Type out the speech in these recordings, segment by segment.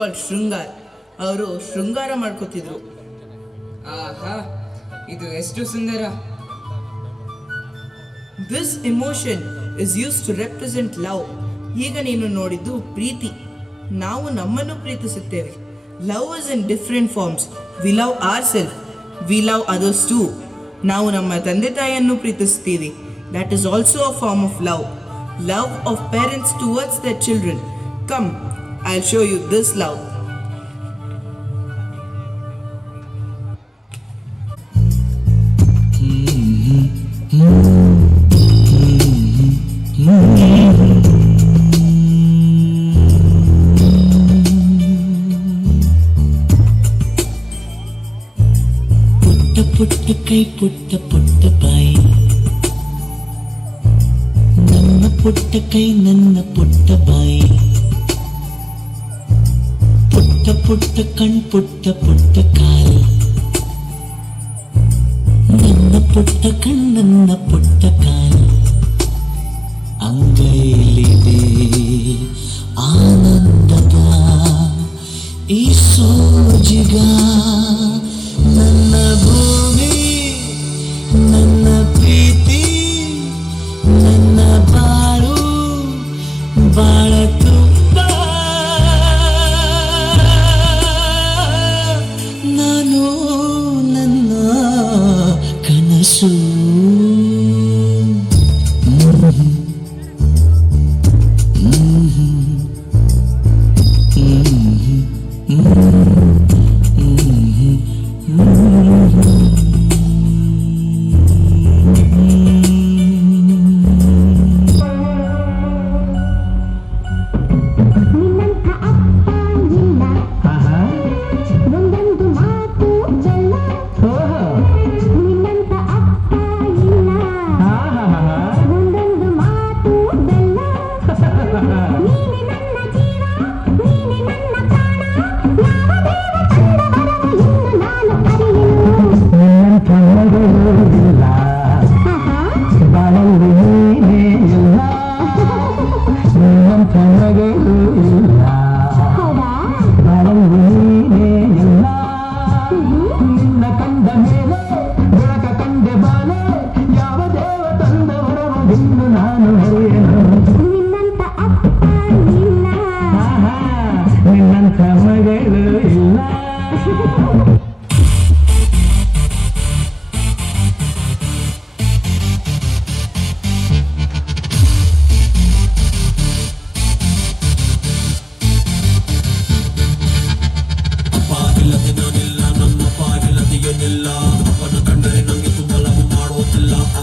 ಶೃಂಗಾರ್ ಅವರು ಶೃಂಗಾರ ಮಾಡ್ಕೋತಿದ್ರು. ಆಹಾ, ಇದು ಎಷ್ಟು ಸುಂದರ. This emotion is use to represent love. ಈಗ ನೀನು ನೋಡಿದ್ದು ಪ್ರೀತಿ. ನಾವು ನಮ್ಮನ್ನು ಪ್ರೀತಿಸುತ್ತೇವೆ. Love is in different forms. We love our self, we love others too. ನಾವು ನಮ್ಮ ತಂದೆ ತಾಯಿಯನ್ನು ಪ್ರೀತಿಸ್ತೀವಿ. That is also a form of love. Love of parents towards their children. Come, I'll show you this love. ಪುಟ್ಟ ಕೈ ಪುಟ್ಟ ಪುಟ್ಟ ಬಾಯಿ, ನನ್ನ ಪುಟ್ಟ ಕೈ ನನ್ನ ಪುಟ್ಟ ಬಾಯಿ, ಪುಟ್ಟ ಪುಟ್ಟ ಕಣ್ ಪುಟ್ಟ ಪುಟ್ಟ ಕಾಲು, ನನ್ನ ಪುಟ್ಟ ಕಣ್ ನನ್ನ ಪುಟ್ಟ ಕಾಲು, ಅಂಗೈಲಿದೆ ಆನಂದದ ಈ ಸೋಜಿಗ, ನನ್ನ ಭೂಮಿ ನನ್ನ ಪ್ರೀತಿ ನನ್ನ ಬಾಳು ಬಾಳ ತುಂಬ, ನಾನು ನನ್ನ ಕನಸು.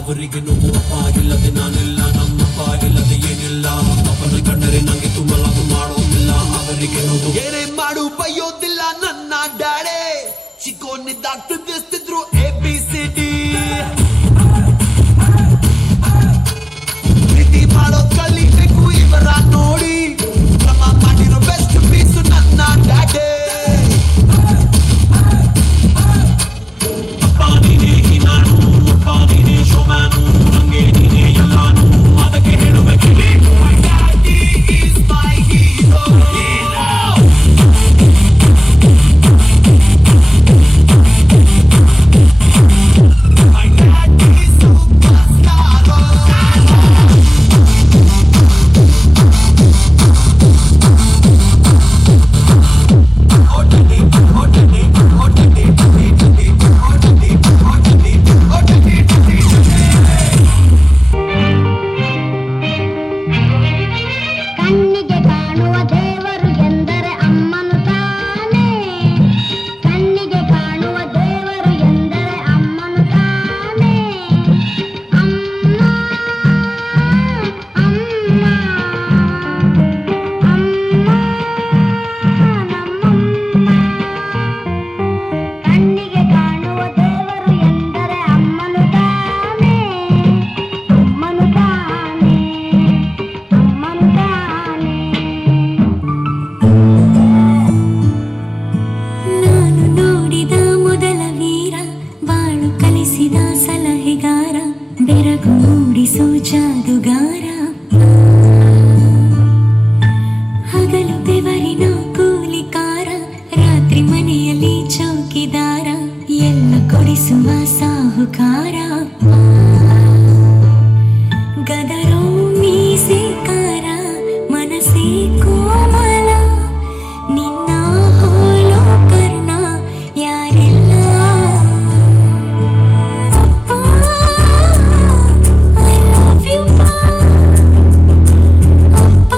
ಅವರಿಗೆ ನೋವು ಅಪ್ಪಾಗಿಲ್ಲದೆ ನಾನಿಲ್ಲ, ನಮ್ಮ ಅಪ್ಪಾಗಿಲ್ಲದೆ ಏನಿಲ್ಲ, ಅಪ್ಪನ ಕಂಡರೆ ನಂಗೆ ತುಂಬಲಾಗು ಮಾಡೋದಿಲ್ಲ. ಅವರಿಗೆ ನೋವು ಏನೇ ಮಾಡು ಬೈಯೋದಿಲ್ಲ ನನ್ನ ಡ್ಯಾಡೆ. ಚಿಕ್ಕೋನಿದ್ದಾಗ್ತು ತಿಳಿಸ್ತಿದ್ರು ABCD. ಪ್ರೀತಿ ಮಾಡೋ ಕಲಿಬೇಕು ಇವರ ನೋಡಿ, ಕ್ರಮ ಮಾಡಿರೋ ಬೆಸ್ಟ್ ಪೀಸು ನನ್ನ ಡ್ಯಾಡೆ. ಅಪ್ಪ ನೀನೇ ನಾನು, ಅಪ್ಪ ನೀನೇ ಶೋಮ್ಯಾನು, ನಂಗೆ ನೀನೇ ಎಲ್ಲಾನು, ಅದಕ್ಕೆ ಹೇಳಬೇಕು my daddy is my hero. My daddy is superstar. ನಡೆಸುವ ಸಾಹುಕಾರ ಗದರೋ ಮೀಸೆಕಾರ ಮನಸ್ಸೇ ಕೋಮಲ ನಿನ್ನ ಹೋಲೋ ಕರ್ಣ ಯಾರಿಲ್ಲ ಅಪ್ಪ ಐ ಲವ್ ಯು ಅಪ್ಪ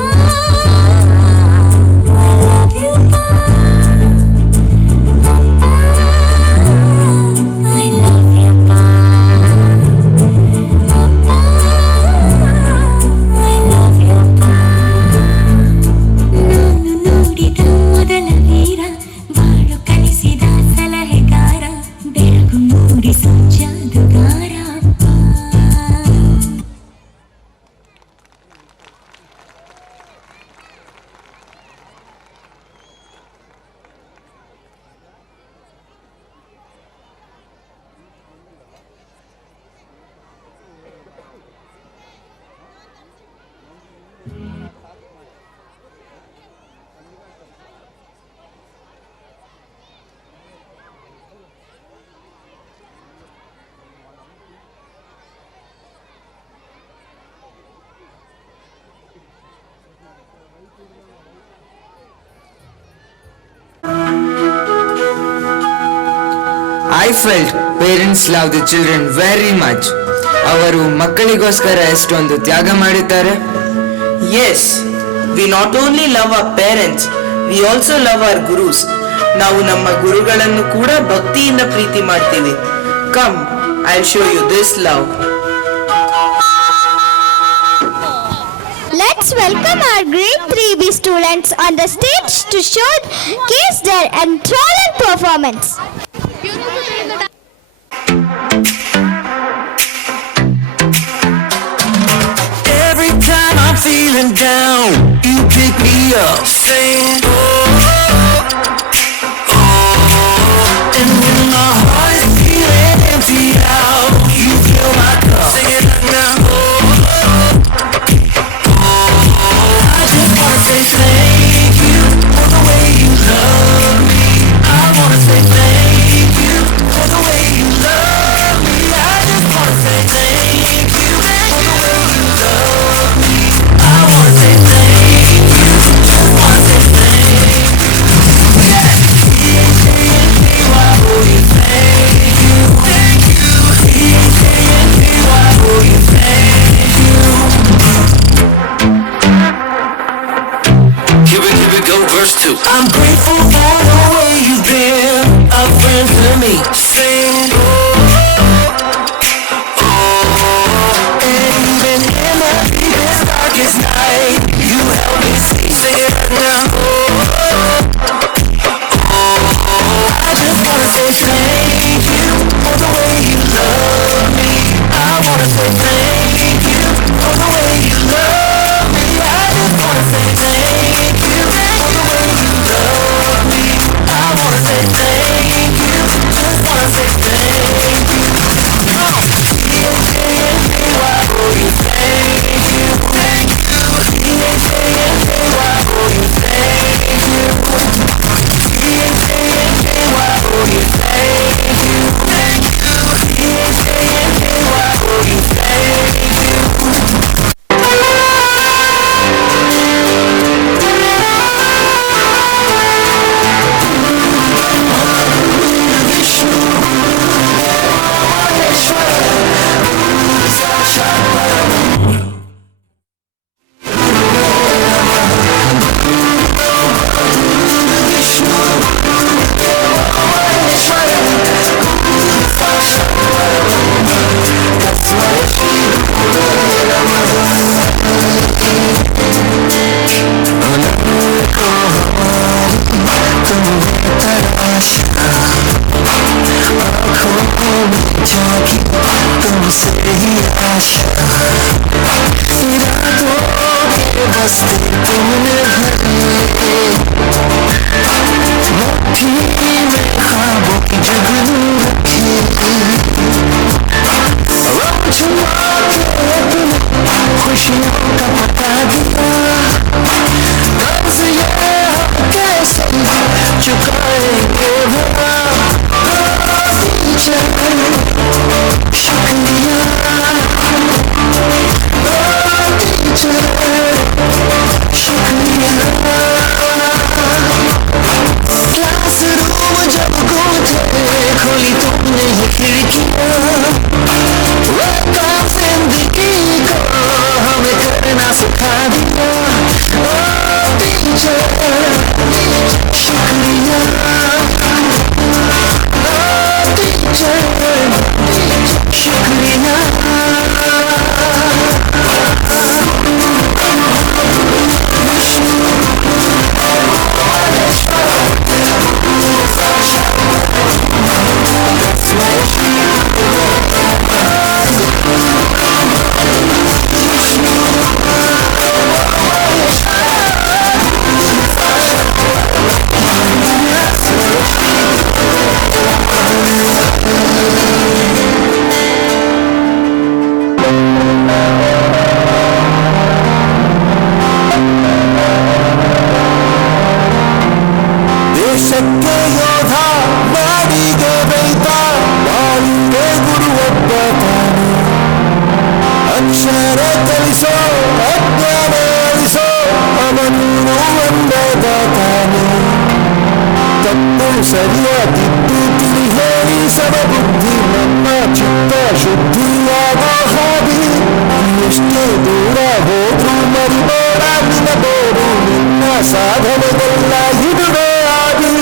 I love you I love you, Pa. Papa, I love you, Pa. ನಾನು ನೋಡಿದ ಮೊದಲ ವೀರ ಬಾಳು ಕಲಿಸಿದ ಸಲಹೆಗಾರ ಬೆಳಗು ಮೂಡಿಸೋ ಜಾದುಗಾರ I felt parents love the children very much. ಅವರು ಮಕ್ಕಳಿಗೋಸ್ಕರ ಎಷ್ಟೊಂದು ತ್ಯಾಗ ಮಾಡಿದ್ದಾರೆ. Yes, we not only love our parents, we also love our gurus. ನಾವು ನಮ್ಮ ಗುರುಗಳನ್ನು ಕೂಡ ಭಕ್ತಿಯಿಂದ ಪ್ರೀತಿ ಮಾಡ್ತೀವಿ. Come, I'll show you this love. Let's welcome our grade 3B students on the stage to show their enthralling performance. Every time I'm feeling down, you pick me up, saying, oh, oh. And when my heart is feeling empty out, you fill my cup, singing now, I just wanna say thank you for the way you love me. I wanna say thank you for the way you love me. I just wanna say thank you for the way you love me. I wanna say thank you, just wanna say thank you. Yeah, C-H-A-N-K-Y, oh, you thank you, thank you. C-H-A-N-K-Y, oh, you thank you. Here we go, verse 2. I'm grateful for the way you've been a friend to me. Sing, oh, oh. And even in the deepest, darkest night, you help me see. Sing it right now. Oh, oh, oh. I just wanna say thank you for the way you love me. I wanna say thank you for the way you love me. I just wanna say thank you for the way you love me. I wanna say thank you, just wanna say thank you. Come on. C-H-A-N-K-Y, oh, you thank you, thank you. C-H-A-N-K-Y, oh, you thank you. C-H-A-N-K-Y, oh, you thank you, thank you. C-H-A-N-K-Y, oh, you thank you. चुकाएंगे वो ದೇಶಕ್ಕೆ ಯೋಧ ನಾಡಿಗೆ ರೈತ ಬಾಳಿಗೆ ಗುರುವೊಬ್ಬ ತಾನೆ ಅಕ್ಷರ ಕಲಿಸೋ ಅಜ್ಞಾನ ಅಳಿಸೋ ಅವನು ಒಂದಾದ ತಾನೆ ತಪ್ಪು ಸರಿಯಾಗಿದ್ದು ತಿಳಿ ಹೇಳಿ ಸಮಬುದ್ಧಿ ನಮ್ಮ ಚಿತ್ತ ಶುದ್ಧಿಯಾಗೋ ಹಾದಿ ಎಷ್ಟೇ ದೂರ ಹೋದ್ರೂ ಮರಿಬೇಡ ನಿನಗೋರು ನಿನ್ನ ಸಾಧನೆಗೆಲ್ಲ ಇದುವೇ ಆದಿ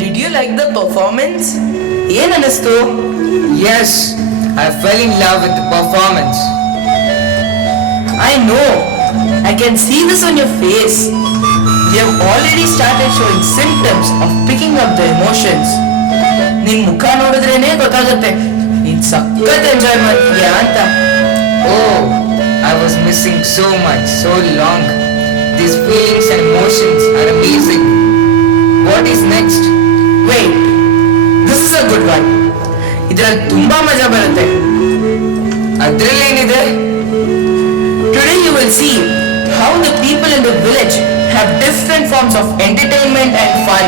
Did you like the performance? ಏನ್ ಅನ್ನಿಸ್ತು? Yes, I fell in love with the performance. I know. I can see this on your face. You have already started showing symptoms of picking up the emotions. ನಿನ್ ಮುಖ ನೋಡಿದ್ರೇನೆ ಗೊತ್ತಾಗುತ್ತೆ ನೀನ್ ಸಖತ್ enjoy ಮಾಡ್ತೀಯಾ ಅಂತ. Oh, I was missing so much, so long. These feelings and emotions are amazing. What is next? Wait, this is a good one. ಇದ್ರಲ್ಲಿ ತುಂಬಾ ಮಜಾ ಬರುತ್ತೆ. ಅದ್ರಲ್ಲೇನಿದೆ? Today you will see how the people in the village have different forms of entertainment and fun.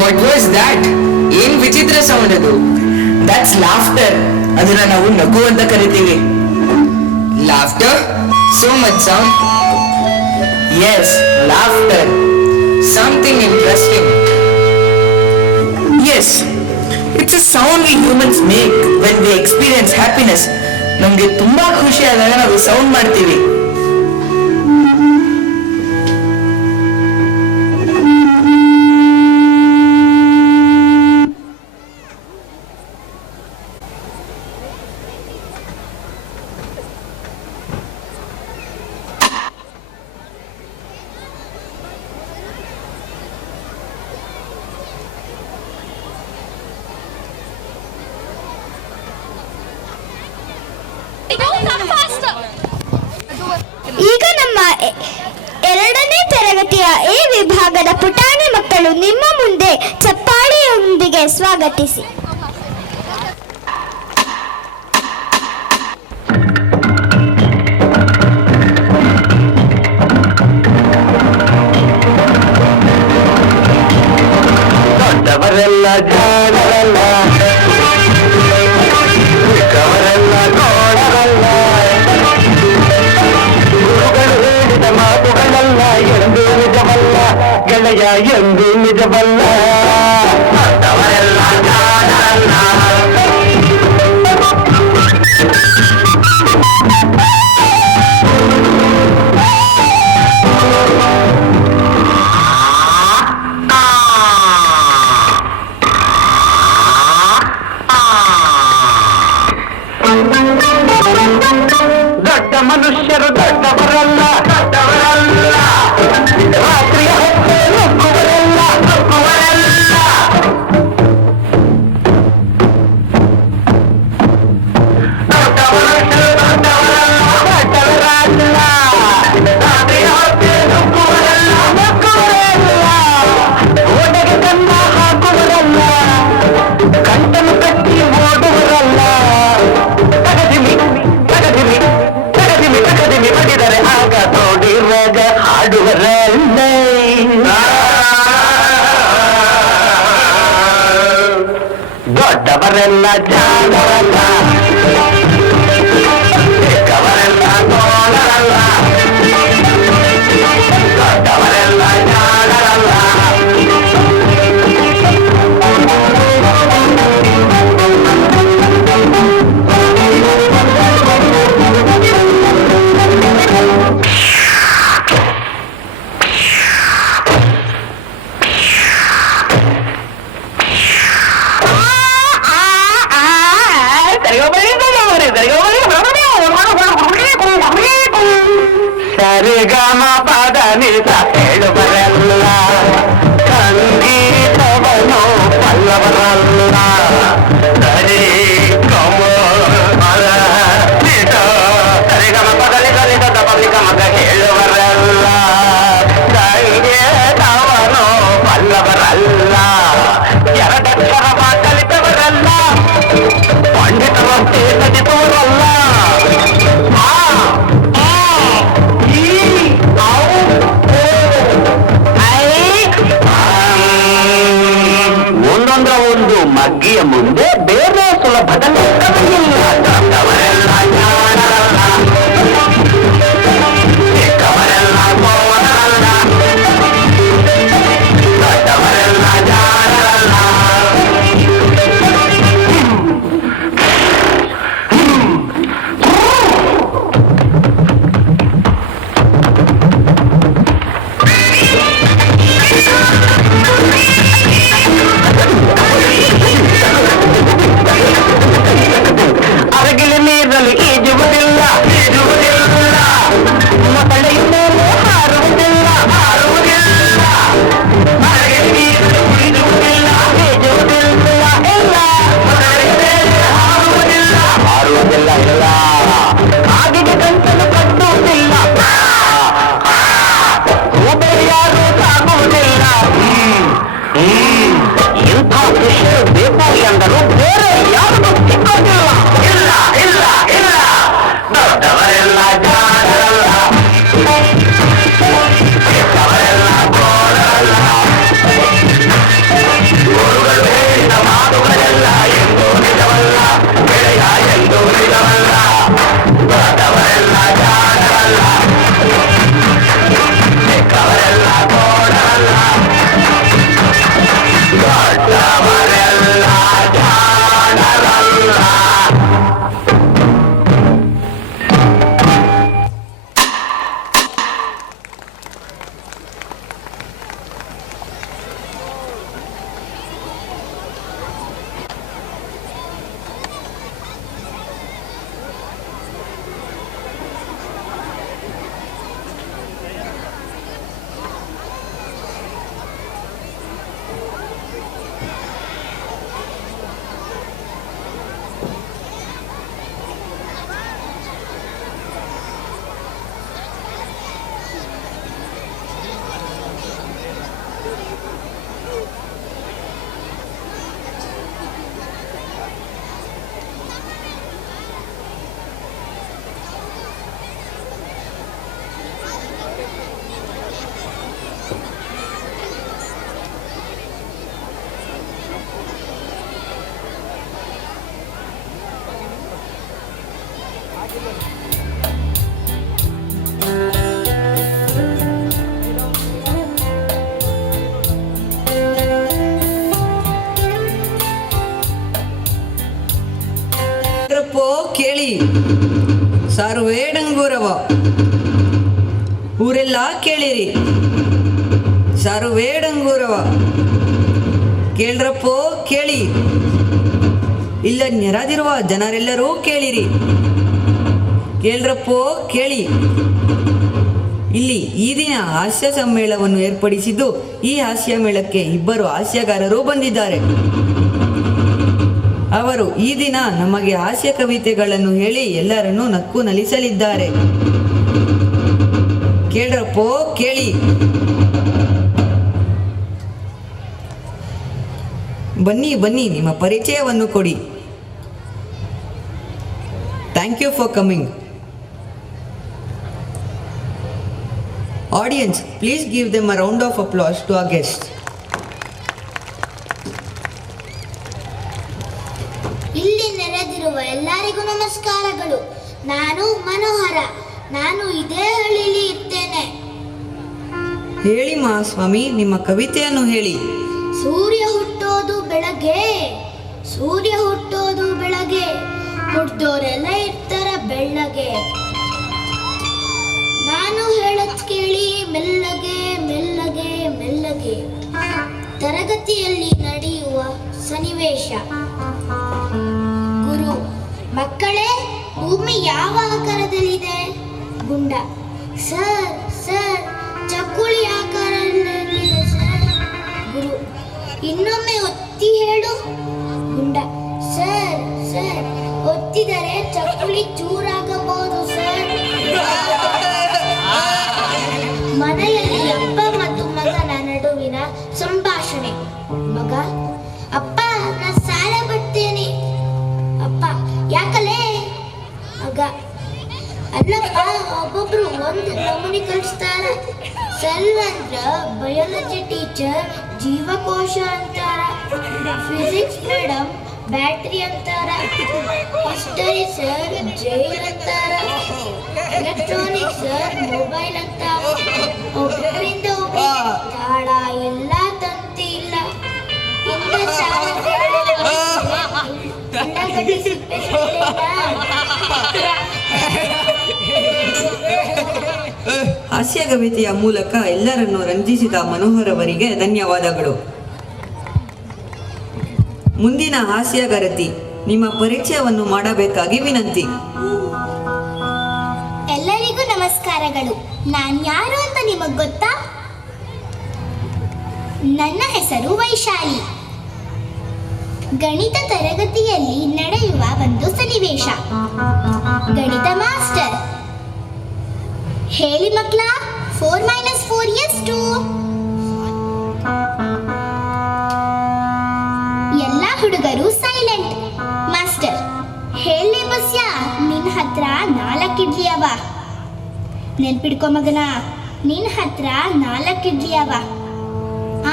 What was that? ಏನ್ ವಿಚಿತ್ರ sound ಅದು? That's laughter. ಅದನ್ನ ನಾವು ನಗು ಅಂತ ಕರಿತೀವಿ. Laughter? So much sound? Yes, laughter. Something interesting. Yes, it's a sound we humans make when we experience happiness. ನಮ್ಗೆ ತುಂಬಾ ಖುಷಿ ಆದಾಗ ನಾವು ಸೌಂಡ್ ಮಾಡ್ತೀವಿ. ಈಗ ನಮ್ಮ ಎರಡನೇ ತರಗತಿಯ ಎ ವಿಭಾಗದ ಪುಟಾಣಿ ಮಕ್ಕಳು ನಿಮ್ಮ ಮುಂದೆ ಚಪ್ಪಾಳೆಯೊಂದಿಗೆ ಸ್ವಾಗತಿಸಿ. ದೊಡ್ಡವರೆಲ್ಲ ಜಾಣರಲ್ಲ, ಚಿಕ್ಕವರೆಲ್ಲ ನೋಡರಲ್ಲ, ಗುರುಗಳು ಹೇಳಿದ ಮಾತುಗಳಲ್ಲ ಎಂದು ನಿಜವಲ್ಲ ಗೆಳೆಯ, ಎಂದು ನಿಜವಲ್ಲ. ದೊಡ್ಡವರೆಲ್ಲ ಜಾಣರಲ್ಲ. ದೊಡ್ಡವರಲ್ಲ ದೊಡ್ಡವರಲ್ಲ ರಾತ್ರಿಯ ಹೊತ್ತು ನುಗ್ಗುವರಲ್ಲ ನುಗ್ಗುವರಲ್ಲ ದೊಡ್ಡವರಲ್ಲ ದೊಡ್ಡವರಲ್ಲ ರಾತ್ರಿಯ ಹೊತ್ತು ನುಗ್ಗುವರಲ್ಲ ನುಗ್ಗುವರಲ್ಲ ಓಟಗೆ ಕನ್ನ ಹಾಕುವರಲ್ಲ ಕಂಟನ್ನು ಕಟ್ಟಿ ಓಡುವರಲ್ಲ ತಗದಿಮಿ ತಗದಿಮಿ ತಗದಿಮಿ ತಗದಿಮಿ ಬಡಿದರೆ ಆಗ ನೋಡಿರುವಾಗ ಹಾಡುವರಲ್ಲ ದೊಡ್ಡವರೆಲ್ಲ ಜಾಣರಲ್ಲ ಚಿಕ್ಕವರೆಲ್ಲ ತೋಳರಲ್ಲ ದೊಡ್ಡವರೆಲ್ಲ ಜಾಣರಲ್ಲ ಸರಿಗಮ ಪದ ನಿಸ ಹೇಳುವರಲ್ಲ ಸಂಗೀತವನು ಪಲ್ಲವರಲ್ಲ ಸರಿ ಕಮ ಪದ ನಿಸ ಸರಿಗಮ ಪದ ನಿಸ ನಿಸ ತಪಲಿಕ ಮಗ ಹೇಳುವರಲ್ಲ ಸಂಗೀತವನು ಪಲ್ಲವರಲ್ಲ ಎರಡಕ್ಷರ ಕಲಿತವರಲ್ಲ ಪಂಡಿತರಂತೆ ಸಜಿತವರಲ್ಲ ಒಂದೊಂದರ ಒಂದು ಮಗ್ಗಿಯ ಮುಂದೆ ಬೇರೆ ಸುಲಭದ ಲೆಕ್ಕವಿಲ್ಲ ದೊಡ್ಡವರೆಲ್ಲ ಜಾಣರಲ್ಲ ಚಿಕ್ಕವರೆಲ್ಲ ಕೋಣರಲ್ಲ ದೊಡ್ಡವರೆಲ್ಲ ಜಾಣರಲ್ಲ ಅರಗಿಲಿ ನೀರಲ್ಲಿ ಈಜುವುದಿಲ್ಲ ಈಜುವುದಿಲ್ಲ ಮೊಸಳೆಯ ಮೇಲೆ ಹಾರುವುದಿಲ್ಲ ಹಾರುವುದಿಲ್ಲ ಅರಗಿಲಿ ನೀರಲ್ಲಿ ಈಜುವುದಿಲ್ಲ ಈಜುವುದಿಲ್ಲ ಇಲ್ಲ ಮೊಸಳೆಯ ಮೇಲೆ ಹಾರುವುದಿಲ್ಲ ಹಾರುವುದಿಲ್ಲ ಇಲ್ಲ ಕಾಗಿಗೆ ಗಂಟಲು ಕಟ್ಟುವುದಿಲ್ಲ ಊಬೆ ಯಾರು ಸಾಗುವುದಿಲ್ಲ ಇಂಥ ಶಿಷ್ಯರು ಬೇಕು ಎಂದರು ಬೇರೆ ಯಾರಿಗೂ ಸಿಕ್ಕೋದಿಲ್ಲ ಇಲ್ಲ ಇಲ್ಲ ಇಲ್ಲ ದೊಡ್ಡವರೆಲ್ಲ ಜಾಣರಲ್ಲ ಚಿಕ್ಕವರೆಲ್ಲ ಕೋಣರಲ್ಲ ಗುರುಗಳು ಹೇಳಿದ ಮಾತುಗಳೆಲ್ಲ ಎಂದೂ ನಿಜವಲ್ಲ ಗೆಳೆಯ ಎಂದೂ ನಿಜವಲ್ಲ ದೊಡ್ಡವರೆಲ್ಲ ಜಾಣರಲ್ಲ ಚಿಕ್ಕವರೆಲ್ಲ ಕೋಣರಲ್ಲ ದೊಡ್ಡವರೆಲ್ಲ ಜಾಣರಲ್ಲ ಕೇಳಿ ಸರ್ವೇಡಂಗೂರವ ಊರೆಲ್ಲ ಕೇಳಿರಿ ಸರ್ವೇಡಂಗೂರವ ಕೇಳ್ರಪ್ಪೋ ಕೇಳಿ ಇಲ್ಲ ನೆರೆದಿರುವ ಜನರೆಲ್ಲರೂ ಕೇಳಿರಿ ಕೇಳ್ರಪ್ಪೋ ಕೇಳಿ ಇಲ್ಲಿ ಈ ದಿನ ಹಾಸ್ಯ ಸಮ್ಮೇಳನವನ್ನು ಏರ್ಪಡಿಸಿದ್ದು. ಈ ಹಾಸ್ಯ ಮೇಳಕ್ಕೆ ಇಬ್ಬರು ಹಾಸ್ಯಗಾರರು ಬಂದಿದ್ದಾರೆ. ಅವರು ಈ ದಿನ ನಮಗೆ ಹಾಸ್ಯ ಕವಿತೆಗಳನ್ನು ಹೇಳಿ ಎಲ್ಲರನ್ನೂ ನಕ್ಕು ನಲಿಸಲಿದ್ದಾರೆ. ಕೇಳ್ರಪ್ಪೋ ಕೇಳಿ. ಬನ್ನಿ ಬನ್ನಿ, ನಿಮ್ಮ ಪರಿಚಯವನ್ನು ಕೊಡಿ. Thank you for coming. Audience, please give them a round of applause to our guests. ಇಲ್ಲಿ ನೆರೆದಿರುವ ಎಲ್ಲರಿಗೂ ನಮಸ್ಕಾರಗಳು. ನಾನು ಮನೋಹರ. ನಾನು ಇದೇ ಹಳ್ಳಿಲಿ ಇರ್ತೇನೆ. ಹೇಳಿ ಮಹಾಸ್ವಾಮಿ, ನಿಮ್ಮ ಕವಿತೆಯನ್ನು ಹೇಳಿ. ಸೂರ್ಯ ಹುಟ್ಟೋದು ಬೆಳಗ್ಗೆ, ಸೂರ್ಯ ಹುಟ್ಟೋದು ಬೆಳಗ್ಗೆ, ಹುಟ್ಟೋರೆಲ್ಲ ಇರ್ತಾರ ಬೆಳ್ಳಗೆ. ನಾನು ಹೇಳದ್ ಕೇಳಿ ಮೆಲ್ಲಗೆ ಮೆಲ್ಲಗೆ ಮೆಲ್ಲಗೆ. ತರಗತಿಯಲ್ಲಿ ನಡೆಯುವ ಸನ್ನಿವೇಶ. ಗುರು: ಮಕ್ಕಳೇ, ಭೂಮಿ ಯಾವ ಆಕಾರದಲ್ಲಿದೆ? ಗುಂಡ: ಸರ್ ಸರ್, ಚಕ್ಕುಳಿ ಆಕಾರದಲ್ಲಿದೆ ಸರ್. ಗುರು: ಇನ್ನೊಮ್ಮೆ ಒತ್ತಿ ಹೇಳು. ಗುಂಡ: ಸರ್ ಸರ್, ಒತ್ತಿದರೆ ಚಕ್ಕುಳಿ ಚೂರಾಗಬಹುದು ಸರ್. ಮನೆಯಲ್ಲಿ ಅಪ್ಪ ಮತ್ತು ಮಗನ ನಡುವಿನ ಸಂಭಾಷಣೆ. ಮಗ: ಅಪ್ಪ, ನಾನು ಸಾಲ ಬರ್ತೇನೆ. ಅಪ್ಪ: ಯಾಕಲೇ? ಮಗ: ಅಲ್ಲಪ್ಪ, ಒಬ್ಬೊಬ್ರು ಒಂದು ನಮೂನಿ ಕಲಿಸ್ತಾರ. ಸೆಲ್ ಅಂದ್ರ ಬಯಾಲಜಿ ಟೀಚರ್ ಜೀವಕೋಶ ಅಂತಾರ, ಫಿಸಿಕ್ಸ್ ಮೇಡಮ್ ಬ್ಯಾಟ್ರಿ ಅಂತಾರ, ಹಿಸ್ಟರಿ ಸರ್ ಜೈಲ್ ಅಂತಾರ, ಎಲೆಕ್ಟ್ರಾನಿಕ್ಸ್ ಸರ್ ಮೊಬೈಲ್ ಅಂತಾರ. ಒಬ್ಬರಿಂದ ಒಬ್ಬರಿಗೆ ತಾಳ ಇಲ್ಲ, ತಂತಿ ಇಲ್ಲ. ಇಂಥ ಹಾಸ್ಯ ಕವಿತೆಯ ಮೂಲಕ ಎಲ್ಲರನ್ನು ರಂಜಿಸಿದ ಮನೋಹರ್ ಅವರಿಗೆ ಧನ್ಯವಾದಗಳು. ಮುಂದಿನ ಹಾಸ್ಯಗಾರತಿ, ನಿಮ್ಮ ಪರಿಚಯವನ್ನು ಮಾಡಬೇಕಾಗಿ ವಿನಂತಿ. ಎಲ್ಲರಿಗೂ ನಮಸ್ಕಾರಗಳು. ನಾನು ಯಾರು ಅಂತ ನಿಮಗೆ ಗೊತ್ತಾ? ನನ್ನ ಹೆಸರು ವೈಶಾಲಿ. ಗಣಿತ ತರಗತಿಯಲ್ಲಿ ನಡೆಯುವ ಒಂದು ಸನ್ನಿವೇಶ. ಗಣಿತ ಮಾಸ್ಟರ್: ಹೇಳಿ ಮಕ್ಕಳ, 4 - 4 ಎಷ್ಟು? ಎಲ್ಲ ಹುಡುಗರು ಸೈಲೆಂಟ್. ಮಾಸ್ಟರ್: ಹೇಳಿ ಬಸ್ಯ, ನಿನ್ನ ಹತ್ರ 4 ಇಡ್ಲಿ ಅವ. ನೆನ್ಪಿಡ್ಕೊ ಮಗನ, ನಿನ್ನ ಹತ್ರ 4 ಇಡ್ಲಿ ಅವ.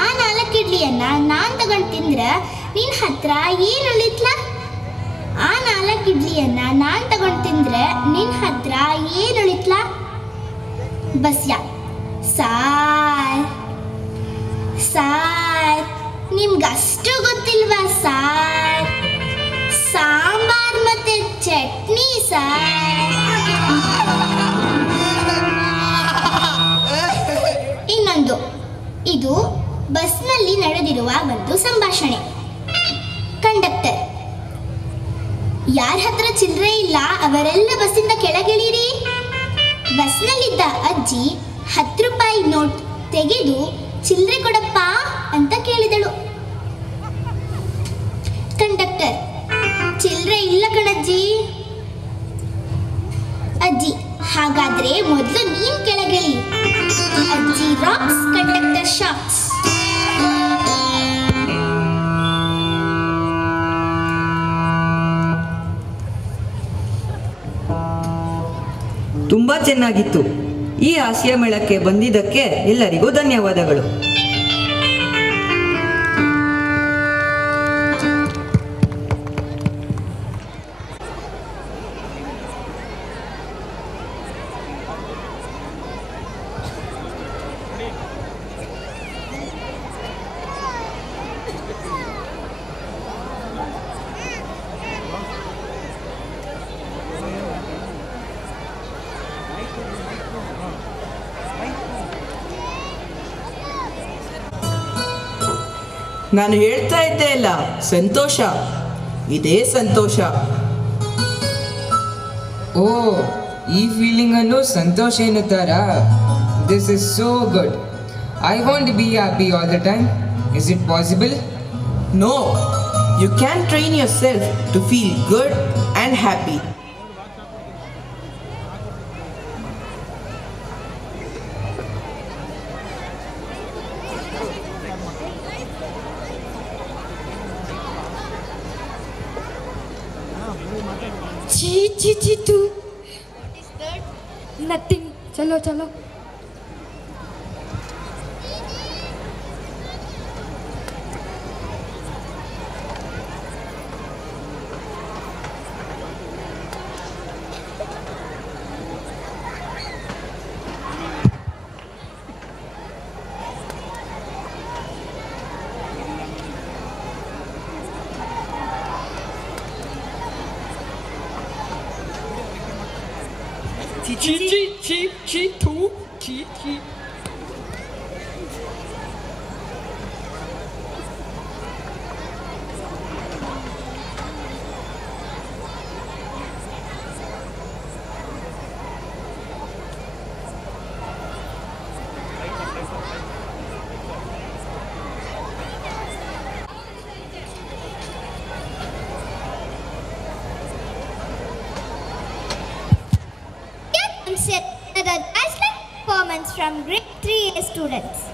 ಆ 4 ಇಡ್ಲಿಯನ್ನ ನಾನ್ ತಗೊಂಡು ತಿಂದ್ರ ನಿನ್ನ ಹತ್ರ ಏನು ಉಳಿತ್ಲ? ಆ 4 ಇಡ್ಲಿಯನ್ನ ನಾನ್ ತಗೊಂಡು ತಿಂದ್ರೆ ನಿನ್ನ ಹತ್ರ ಏನು ಉಳಿತ್ಲ? ಬಸ್ಯ: ಸಾರ್ ಸಾರ್, ನಿಮ್ಗಷ್ಟು ಗೊತ್ತಿಲ್ವಾ ಸಾರ್? ಸಾಂಬಾರ್ ಮತ್ತೆ ಚಟ್ನಿ ಸಾರ್. ಇನ್ನೊಂದು, ಇದು ಬಸ್ನಲ್ಲಿ ನಡೆದಿರುವ ಒಂದು ಸಂಭಾಷಣೆ. ಕಂಡಕ್ಟರ್: ಯಾರ ಹತ್ರ ಚಿಲ್ಲರೆ ಇಲ್ಲ ಅವರೆಲ್ಲ ಬಸ್ಸಿಂದ ಕೆಳಗಿಳಿರಿ. ಬಸ್ನಲ್ಲಿದ್ದ ಅಜ್ಜಿ 10 ರೂಪಾಯಿ ನೋಟ್ ತೆಗೆದು ಚಿಲ್ಲರೆ ಕೊಡಪ್ಪ ಅಂತ ಕೇಳಿದಳು. ಕಂಡಕ್ಟರ್: ಚಿಲ್ಲರೆ ಇಲ್ಲ ಕಣಜ್ಜಿ. ಅಜ್ಜಿ: ಹಾಗಾದ್ರೆ ಮೊದಲು ನೀನ್ ಕೆಳಗಿಳಿ. ಅಜ್ಜಿ ರಾಕ್ಸ್, ಕಂಡಕ್ಟರ್ ಶಾಕ್ಸ್. ತುಂಬಾ ಚೆನ್ನಾಗಿತ್ತು. ಈ ಹಾಸ್ಯ ಮೇಳಕ್ಕೆ ಬಂದಿದ್ದಕ್ಕೆ ಎಲ್ಲರಿಗೂ ಧನ್ಯವಾದಗಳು. ನಾನು ಹೇಳ್ತಾ ಇದ್ದೆ ಅಲ್ಲ, ಸಂತೋಷ. ಇದೇ ಸಂತೋಷ. ಓ, ಈ ಫೀಲಿಂಗ್ ಅನ್ನು ಸಂತೋಷ ಎನ್ನುತ್ತಾರಾ? this is so good. I want to be happy all the time. Is it possible? No, you can train yourself to feel good and happy. ची तू नथिंग चलो चलो ची Another dazzling performance from grade 3A students.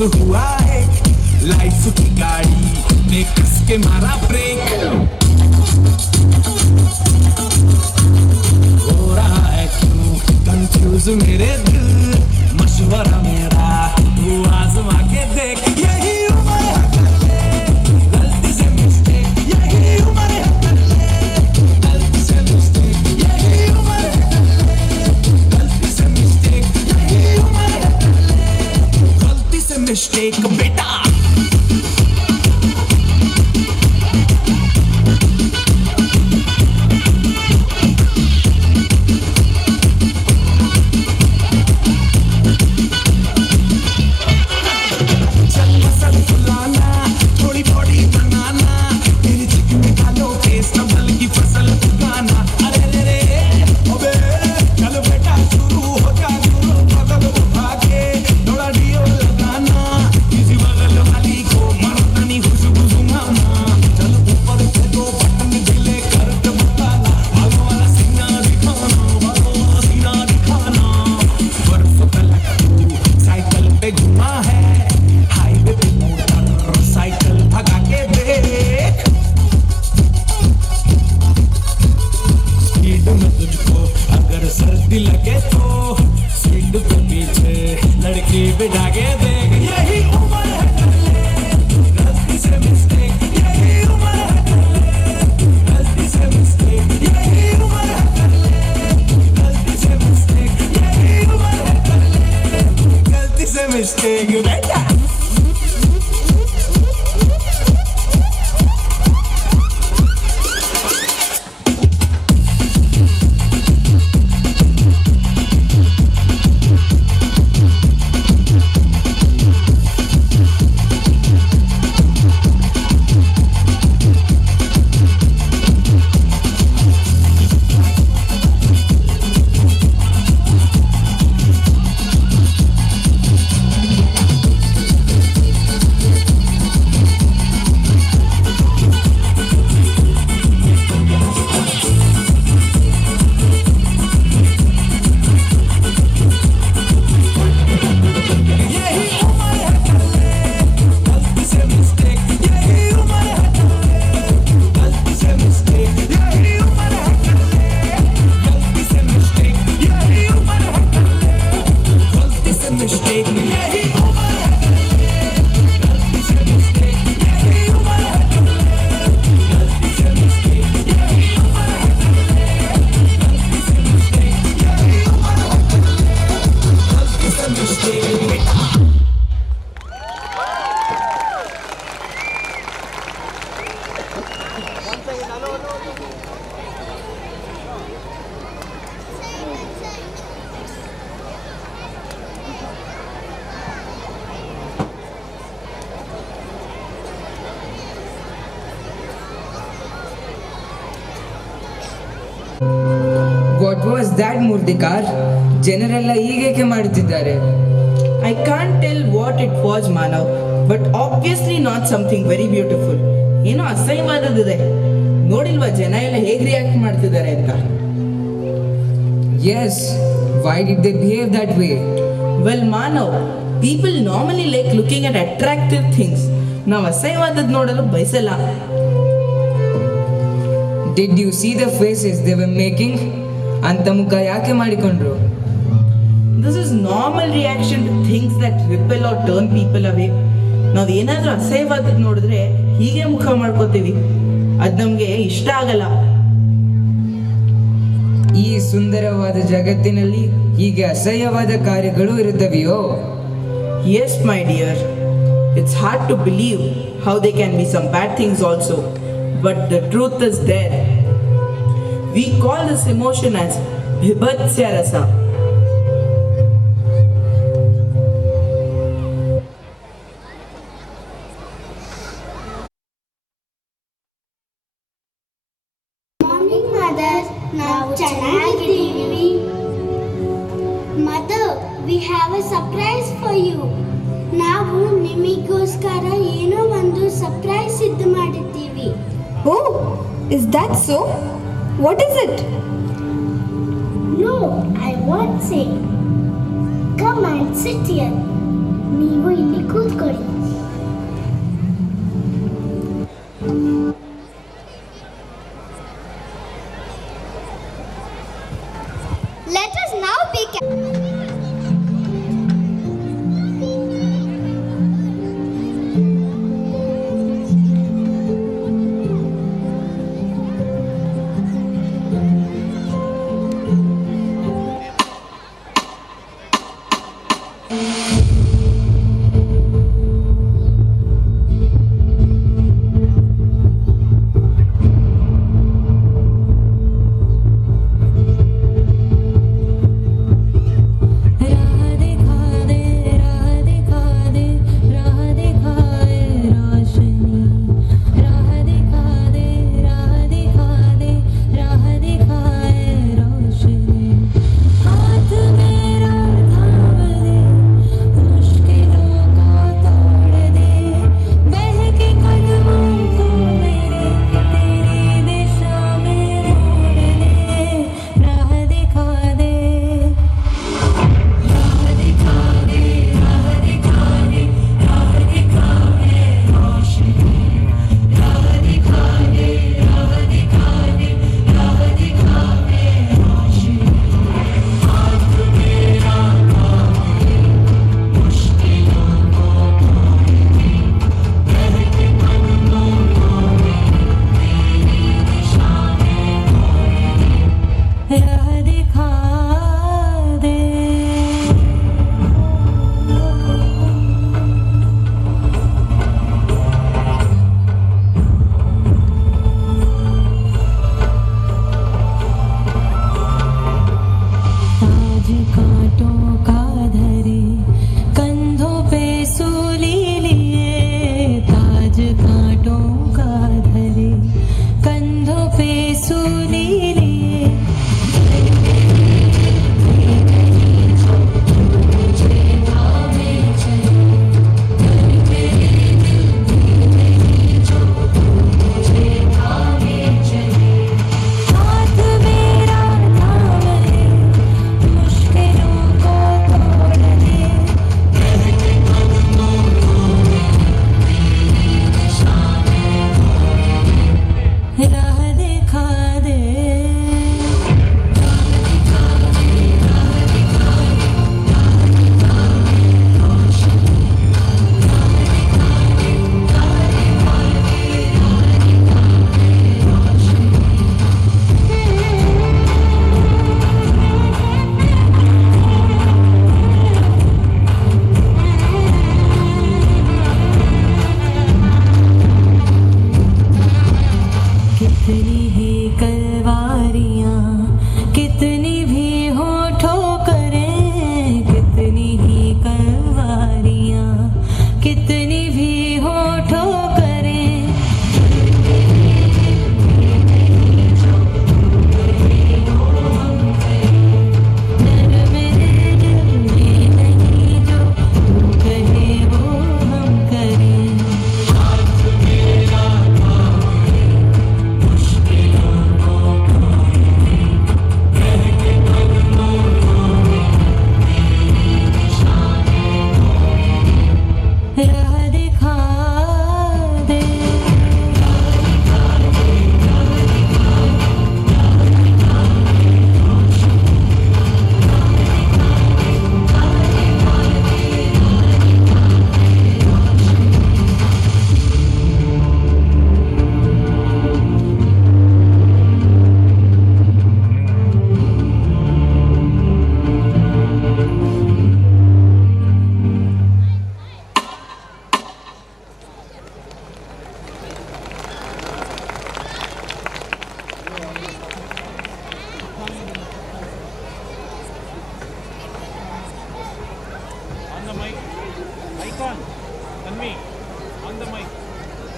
हुआ है life की गाड़ी ने कस के मारा ब्रेक हो रहा है क्यों कंफ्यूज मेरे दिल मशवरा मेरा वो आजमा के देख यही उम्र है कर ले, गलती से मिस्टेक यही उम्र है कर ले, गलती से मिस्टेक यही उम्र है कर ले, गलती से मिस्टेक यही उम्र है कर ले, गलती से मिस्टेक बेटा ವಾಟ್ ವಾಸ್ ದ್ಯಾಟ್ ಮೂರ್ತಿಕಾರ್? ಜನರೆಲ್ಲ ಹೀಗೇಕೆ ಮಾಡುತ್ತಿದ್ದಾರೆ? I can't tell what it was, Manav, but obviously not something very beautiful. ಏನೋ ಅಸಹ್ಯವಾದದಿದೆ. ನೋಡಿಲ್ವಾ ಜನ ಎಲ್ಲ ಹೇಗೆ ರಿಯಾಕ್ಟ್ ಮಾಡ್ತಿದ್ದಾರೆ ಅಂತ? Yes, why did they behave that way? Well, Manav, people normally like looking at attractive things. ನಾವು ಅಸಹ್ಯವಾದದ್ದು ನೋಡಲು ಬಯಸಲ್ಲ. Did you see the faces they were making? ಅಂತ ಮುಖ ಯಾಕೆ ಮಾಡಿಕೊಂಡ್ರು? This is normal reaction to things that repel or turn people away. ನಾವು ಏನಾದರೂ ಅಸಹ್ಯವಾದದ್ದು ನೋಡಿದ್ರೆ ಹೀಗೆ ಮುಖ ಮಾಡ್ಕೋತೀವಿ. ಅದು ನಮಗೆ ಇಷ್ಟ ಆಗಲ್ಲ. ಈ ಸುಂದರವಾದ ಜಗತ್ತಿನಲ್ಲಿ ಹೀಗೆ ಅಸಹ್ಯವಾದ ಕಾರ್ಯಗಳು ಇರುತ್ತವೆಯೋ? Yes, my dear. It's hard to believe how there can be some bad things also. But the truth is there. We call this emotion as Bhibhatsya Rasa. Morning, Mother. ನಾವು ಚೆನ್ನಾಗಿದ್ದೀವಿ. Mother, we have a surprise for you. ನಾವು ನಿಮಗೋಸ್ಕರ ಏನೋ ಒಂದು surprise ಸಿದ್ಧ ಮಾಡಿದ್ದೀವಿ. Oh, is that so? What is it? No, I won't say. Come and sit here. ನೀವು ಇಲ್ಲಿ ಕೂತ್ಕೊಳ್ಳಿ. Let us now be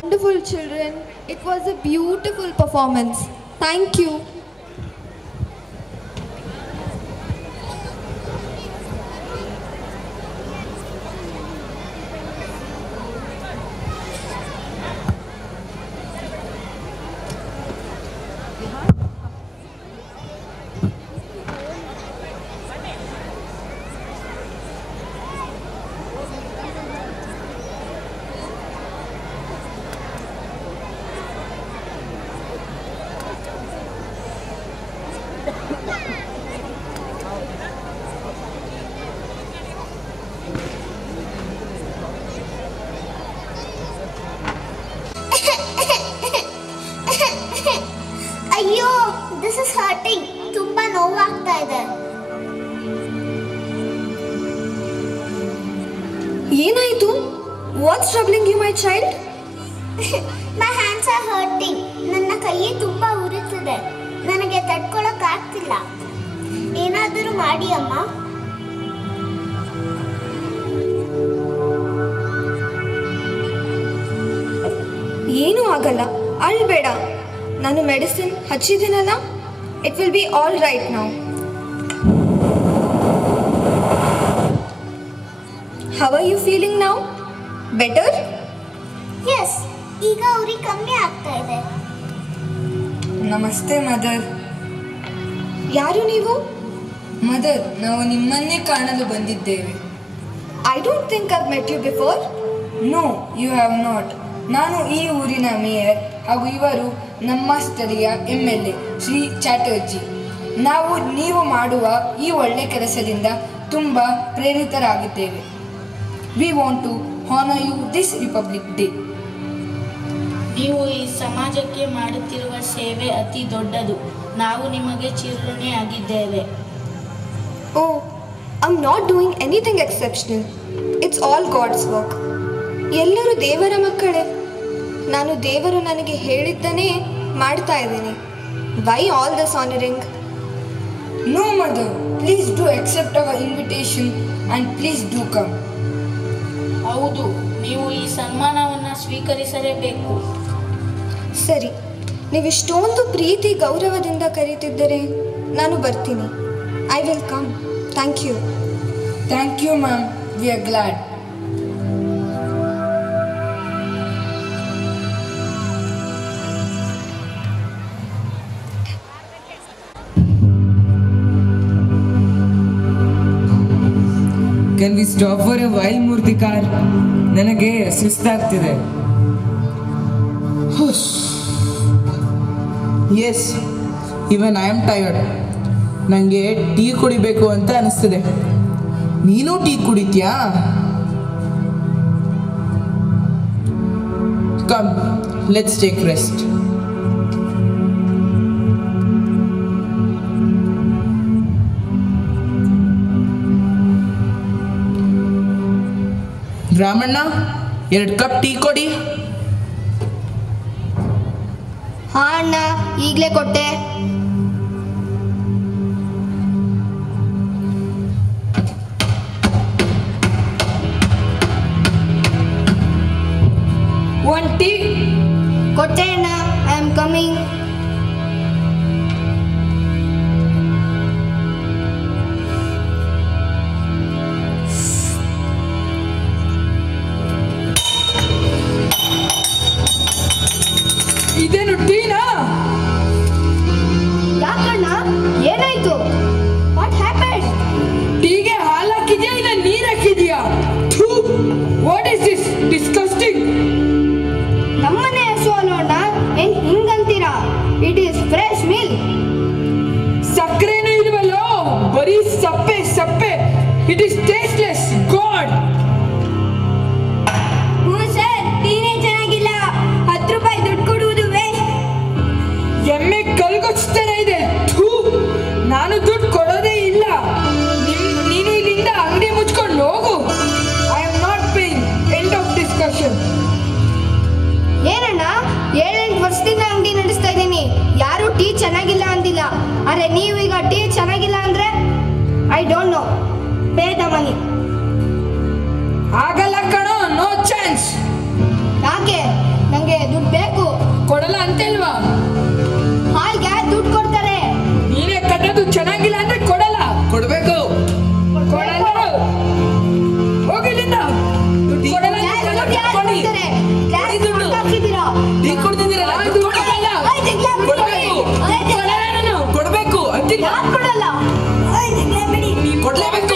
Wonderful children. It was a beautiful performance. Thank you. ಏನಾಯಿತು? What's troubling you my child? My hands are hurting. ನನ್ನ ಕೈ ತುಂಬ ಉರಿತಿದೆ. ನನಗೆ ತಡ್ಕೊಳಕ್ಕಾಗ್ತಿಲ್ಲ. ಏನಾದರೂ ಮಾಡಿ ಅಮ್ಮ. ಏನೂ ಆಗಲ್ಲ, ಅಳ್ಬೇಡ. ನಾನು ಮೆಡಿಸಿನ್ ಹಚ್ಚಿದ್ದೀನಲ್ಲ, it will be all right now. How are you feeling now? Better? Yes, ಈಗ ಉರಿ ಕಮ್ಮಿ ಆಗ್ತಾ ಇದೆ. ನಮಸ್ತೆ ಮದರ್. ಯಾರು ನೀವು? ಮದರ್, ನಾವು ನಿಮ್ಮನ್ನೇ ಕಾಣಲು ಬಂದಿದ್ದೇವೆ. I don't think I've met you before. No, you have not. ನಾನು ಈ ಊರಿನ ಮೇಯರ್ ಹಾಗೂ ಇವರು ನಮ್ಮ ಸ್ಥಳೀಯ MLA ಶ್ರೀ ಚಾಟರ್ಜಿ. ನೀವು ಮಾಡುವ ಈ ಒಳ್ಳೆ ಕೆಲಸದಿಂದ ತುಂಬ ಪ್ರೇರಿತರಾಗಿದ್ದೇವೆ. We want to honour you this republic day. ನೀವು ಈ ಸಮಾಜಕ್ಕೆ ಮಾಡುತ್ತಿರುವ ಸೇವೆ ಅತಿ ದೊಡ್ಡದು. ನಾವು ನಿಮಗೆ ಚಿರಋಣಿಯಾಗಿದ್ದೇವೆ. Oh, I'm not doing anything exceptional. It's all God's work. ಎಲ್ಲರೂ ದೇವರ ಮಕ್ಕಳೇ. ನಾನು ದೇವರು ನನಗೆ ಹೇಳಿದ್ದನ್ನೇ ಮಾಡ್ತಾ ಇದ್ದೀನಿ. Why all this honoring? No, mother. Please do accept our invitation and please do come. ಹೌದು, ನೀವು ಈ ಸನ್ಮಾನವನ್ನು ಸ್ವೀಕರಿಸಲೇಬೇಕು. ಸರಿ, ನೀವು ಇಷ್ಟೊಂದು ಪ್ರೀತಿ ಗೌರವದಿಂದ ಕರೀತಿದ್ದರೆ ನಾನು ಬರ್ತೀನಿ. I will come. Thank you. Thank you, ma'am. We are glad. Can we stop for a while, Murtikar? ನನಗೆ ಸುಸ್ತಾಗ್ತಿದೆ. Yes, even I am tired. ನನಗೆ ಟೀ ಕುಡಿಬೇಕು ಅಂತ ಅನಿಸ್ತಿದೆ. ನೀನು ಟೀ ಕುಡಿತೀಯಾ? Come, let's take rest. Ramanna, 2 cup tea ಕೊಡಿ. ಹಾಂ ಅಣ್ಣ, ಈಗಲೇ ಕೊಟ್ಟೆ. One tea. ಕೊಟ್ಟೆ ಅಣ್ಣ. I am coming. ಇದೇನು ಟೀನಾ? ಯಾಕಣ್ಣ, ಏನಾಯ್ತು? What happened? ಟೀಗೆ ಹಾಲು ಹಾಕಿದ್ಯಾ ಇಲ್ಲ ನೀರು ಹಾಕಿದ್ಯಾ? What is this disgusting? ನಮ್ಮನೆ ಹಸು ಅಲ್ಲೋಣ, ಏನ್ ಹಿಂಗಂತೀರಾ? It is fresh milk. ಸಕ್ಕರೆನೂ ಇಲ್ವಲ್ಲೋ, ಬರೀ ಸಪ್ಪೆ ಸಪ್ಪೆ. It is tasteless. ಗಾಡ್. ಹ್ಞೂ ಸರ್, ಟೀನೇ ಚೆನ್ನಾಗಿಲ್ಲ. 10 ರೂಪಾಯಿ ದುಡ್ಡು ಕೊಡುವುದು ವೇಸ್ಟ್. ಎಮ್ಮೆ ಕಲ್ಗೊಚ್ತಾನೆ ಇದೆ. ನಾನು ದುಡ್ಡು ಕೊಡೋದೇ ಇಲ್ಲ. ನೀನು ಇಲ್ಲಿಂದ ಅಂಗಡಿ ಮುಚ್ಕೊಂಡು ಹೋಗು. I am not paying. End of discussion. ಏನಣ್ಣ, 7-8 ವರ್ಷದಿಂದ ಅಂಗಡಿ ನಡೆಸ್ತಾ ಇದ್ದೀನಿ. ಯಾರು ಟೀ ಚೆನ್ನಾಗಿಲ್ಲ ಅಂದಿಲ್ಲ. ಅರೆ ನೀವು ಈಗ ಟೀ ಚೆನ್ನಾಗಿಲ್ಲ ಅಂದ್ರೆ I don't know. Pay the money. ಆಗಲ್ಲ ಕಣೋ, ನೋ ಚಾನ್ಸ್. ಯಾಕೆ? ನಂಗೆ ದುಡ್ಡು ಬೇಕು. ಕೊಡಲ್ಲ ಅಂತಿಲ್ವಾ? ಹಾಲ್ಗೆ ದುಡ್ಡು ಕೊಡ್ತಾರೆ. ನೀನೇ ಕಟ್ಟೋದು ಚೆನ್ನಾಗಿಲ್ಲ ಅಂದ್ರೆ ಕೊಡಲ್ಲ. ಕೊಡಬೇಕು. ಕೊಡಲ್ಲ. ಹೋಗಿಲ್ಲಿಂದ. ಕೊಡಲ್ಲ ಅಂದ್ರೆ ದುಡ್ಡು ಯಾರು ಕೊಡಿ. ಕೊಡ್ತಾರೆ? ಕೊಡಿ ದುಡ್ಡು. ಹಾಕಿದ್ದೀರಾ? ಟೀ ಕೊಡ್ತಿದ್ದೀರಲ್ಲ, ನಾನು ದುಡ್ಡು ಕೊಡಲ್ಲ. ಕೊಡಬೇಕು. ಕೊಡಲ್ಲ ನಾನು. ಕೊಡಬೇಕು ಅಂತಿಲ್ಲ. ಯಾರು ಕೊಡಲ್ಲ? ಕೊಡ್ಲೇಬೇಕು.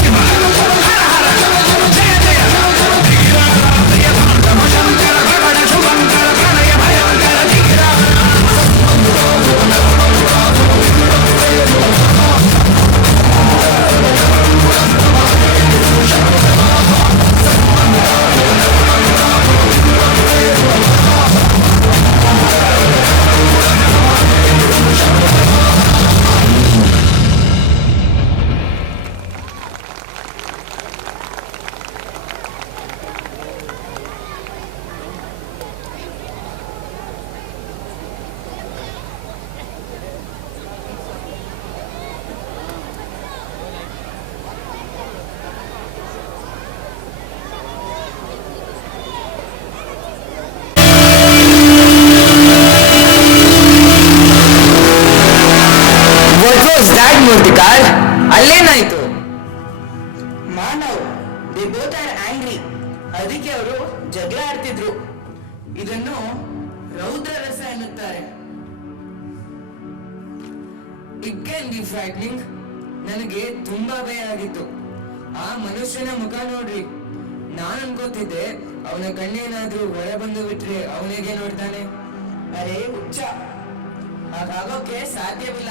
Shiva they both are angry. ಅದಕ್ಕೆ ಅವರು ಜಗಳ ಆಡ್ತಿದ್ರು. ಇದನ್ನು ರೌದ್ರ ರಸ ಎನ್ನುತ್ತಾರೆ. It can be frightening. ನನಗೆ ತುಂಬಾ ಭಯ ಆಗಿತ್ತು. ಆ ಮನುಷ್ಯನ ಮುಖ ನೋಡ್ರಿ. ನಾನು ಅನ್ಕೋತಿದ್ದೆ ಅವನ ಕಣ್ಣೇನಾದ್ರೂ ಹೊರ ಬಂದು ಬಿಟ್ರೆ ಅವನಿಗೆ ನೋಡ್ತಾನೆ. ಅರೇ ಹುಚ್ಚ, ಹಾಗಾಗೋಕೆ ಸಾಧ್ಯವಿಲ್ಲ.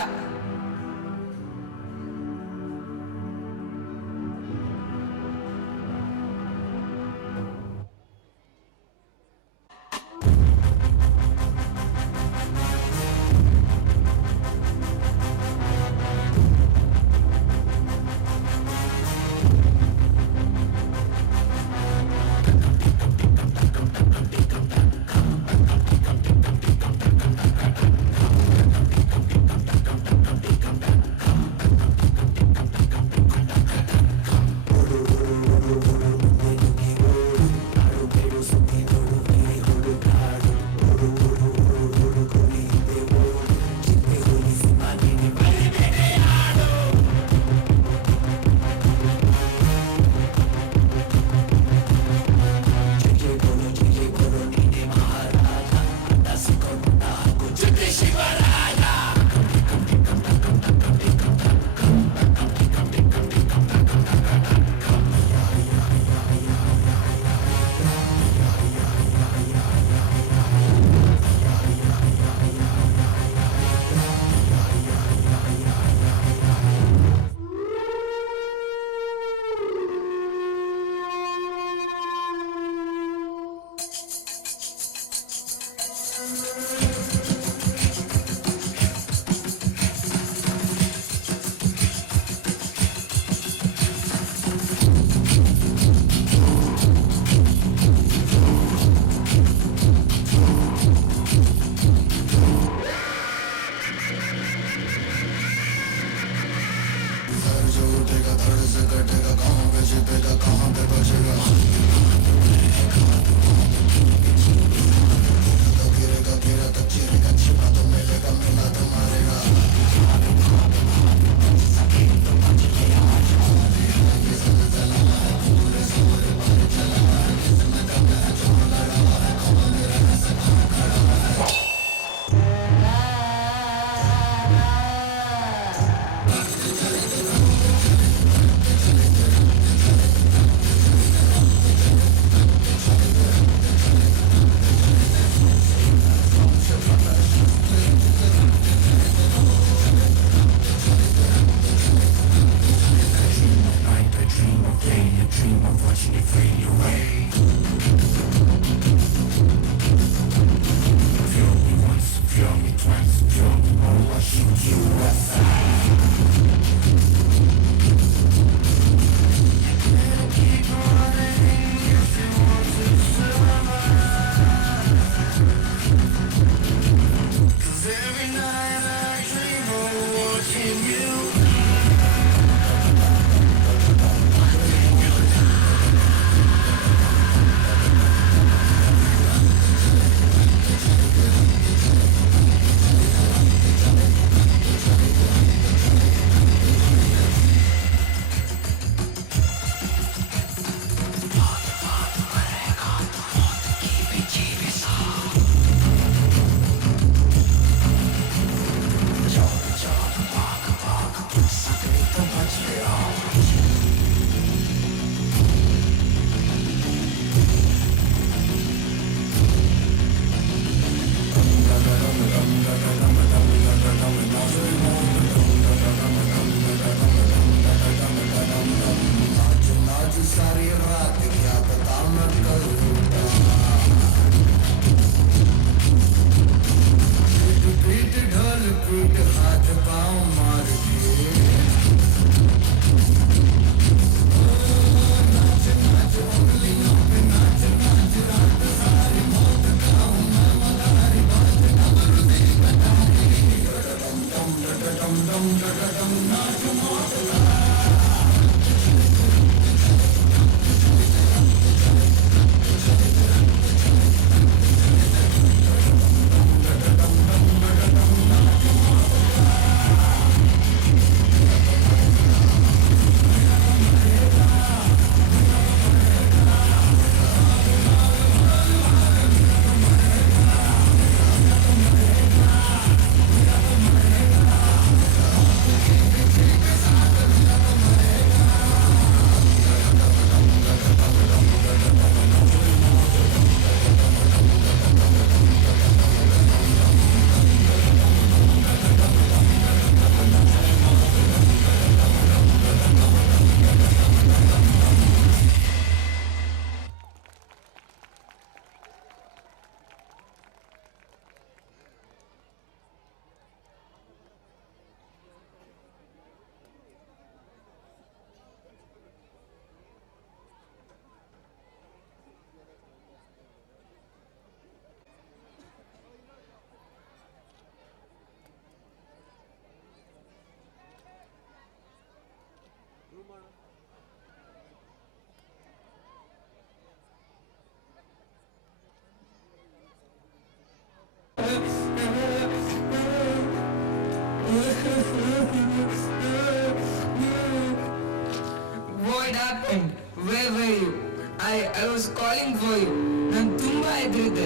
What happened? Where were you? I was calling for you. ನಾನು ತುಂಬಾ ಹೆದರಿದ್ದೆ.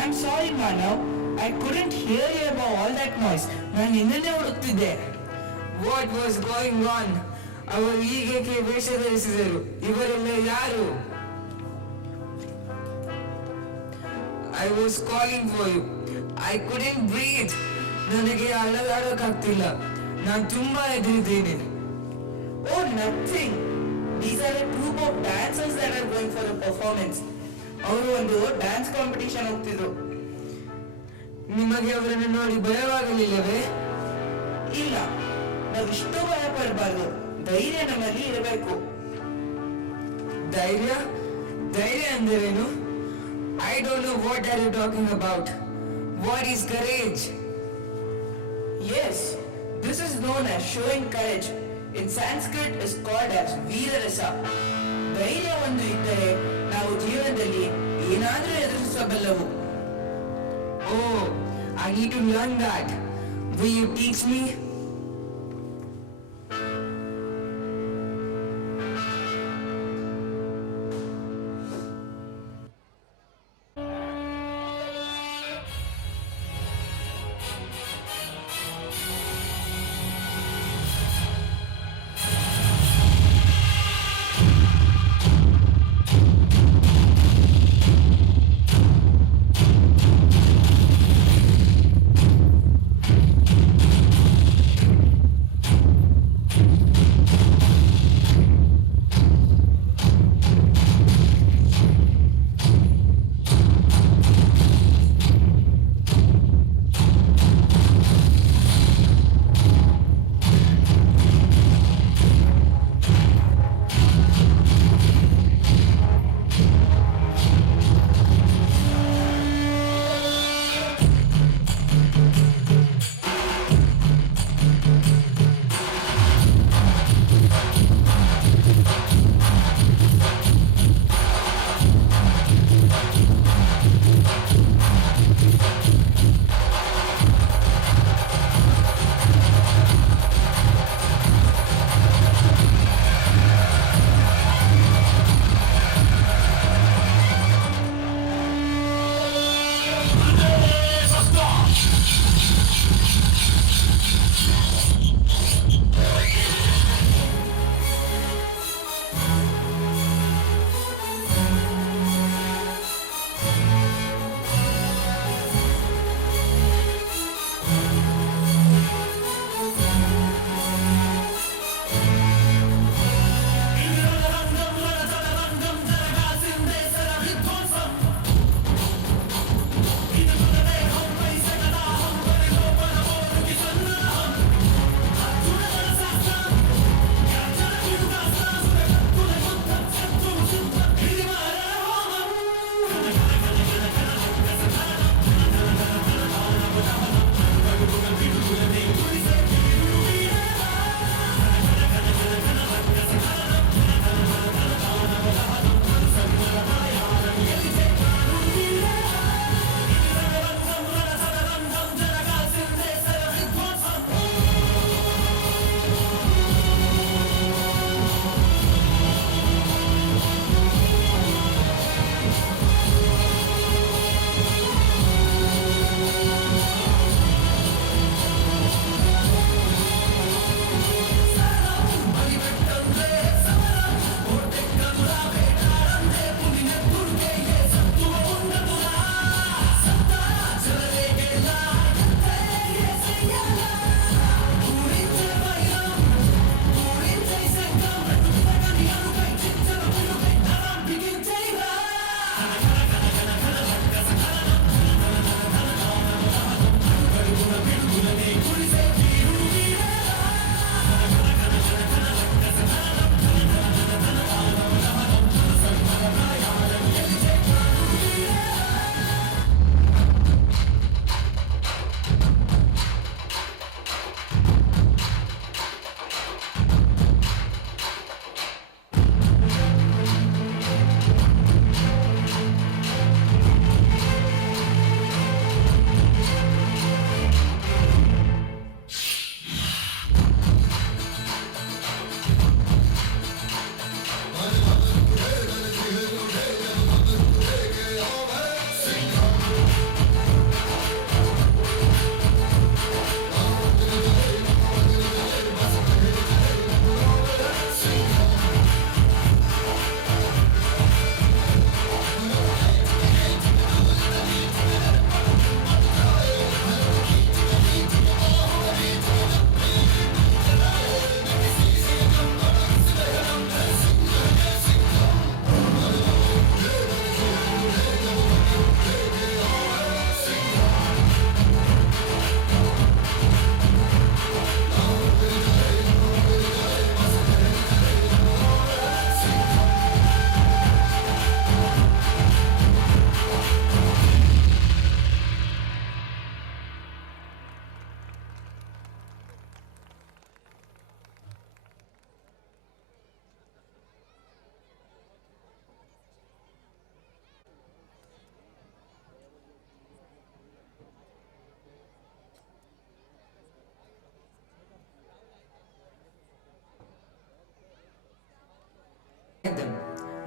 I'm sorry, Manav. I couldn't hear you about all that noise. ನಾನು ನಿನ್ನನ್ನೇ ಹುಡುಕ್ತಿದ್ದೆ. What was going on? ಅವರು ಹೀಗೇಕೆ ವೇಷ ಧರಿಸಿದರು? ಇವರೆಲ್ಲ ಯಾರು? I was calling for you. I couldn't breathe. ನನಗೆ ಅಲಗಾಡೋಕ್ಕಾಗ್ತಿಲ್ಲ. ನಾನು ತುಂಬಾ ಹೆದರಿದ್ದೇನೆ. Oh, nothing. These are a group of dancers that are going for a performance. ಅವರು ಒಂದು ಡ್ಯಾನ್ಸ್ ಕಾಂಪಿಟಿಷನ್ ಹೋಗ್ತಿದ್ರು. ನಿಮಗೆ ಅವರನ್ನು ನೋಡಿ ಭಯವಾಗಲಿಲ್ಲವೇ? ಇಲ್ಲ, ನಾವಿಷ್ಟು ಭಯ ಪಡಬಾರ್ದು. ಧೈರ್ಯ ನಮ್ಮಲ್ಲಿ ಇರಬೇಕು. ಧೈರ್ಯ? ಧೈರ್ಯ ಅಂದರೇನು? I don't know what are you talking about. What is courage? Yes, this is known as showing courage. In Sanskrit is called as ವೀರರಸ. ಧೈರ್ಯ ಒಂದು ಇದ್ದರೆ ನಾವು ಜೀವನದಲ್ಲಿ ಏನಾದರೂ ಎದುರಿಸಬಲ್ಲವು. Oh, I need to learn that. Will you teach me?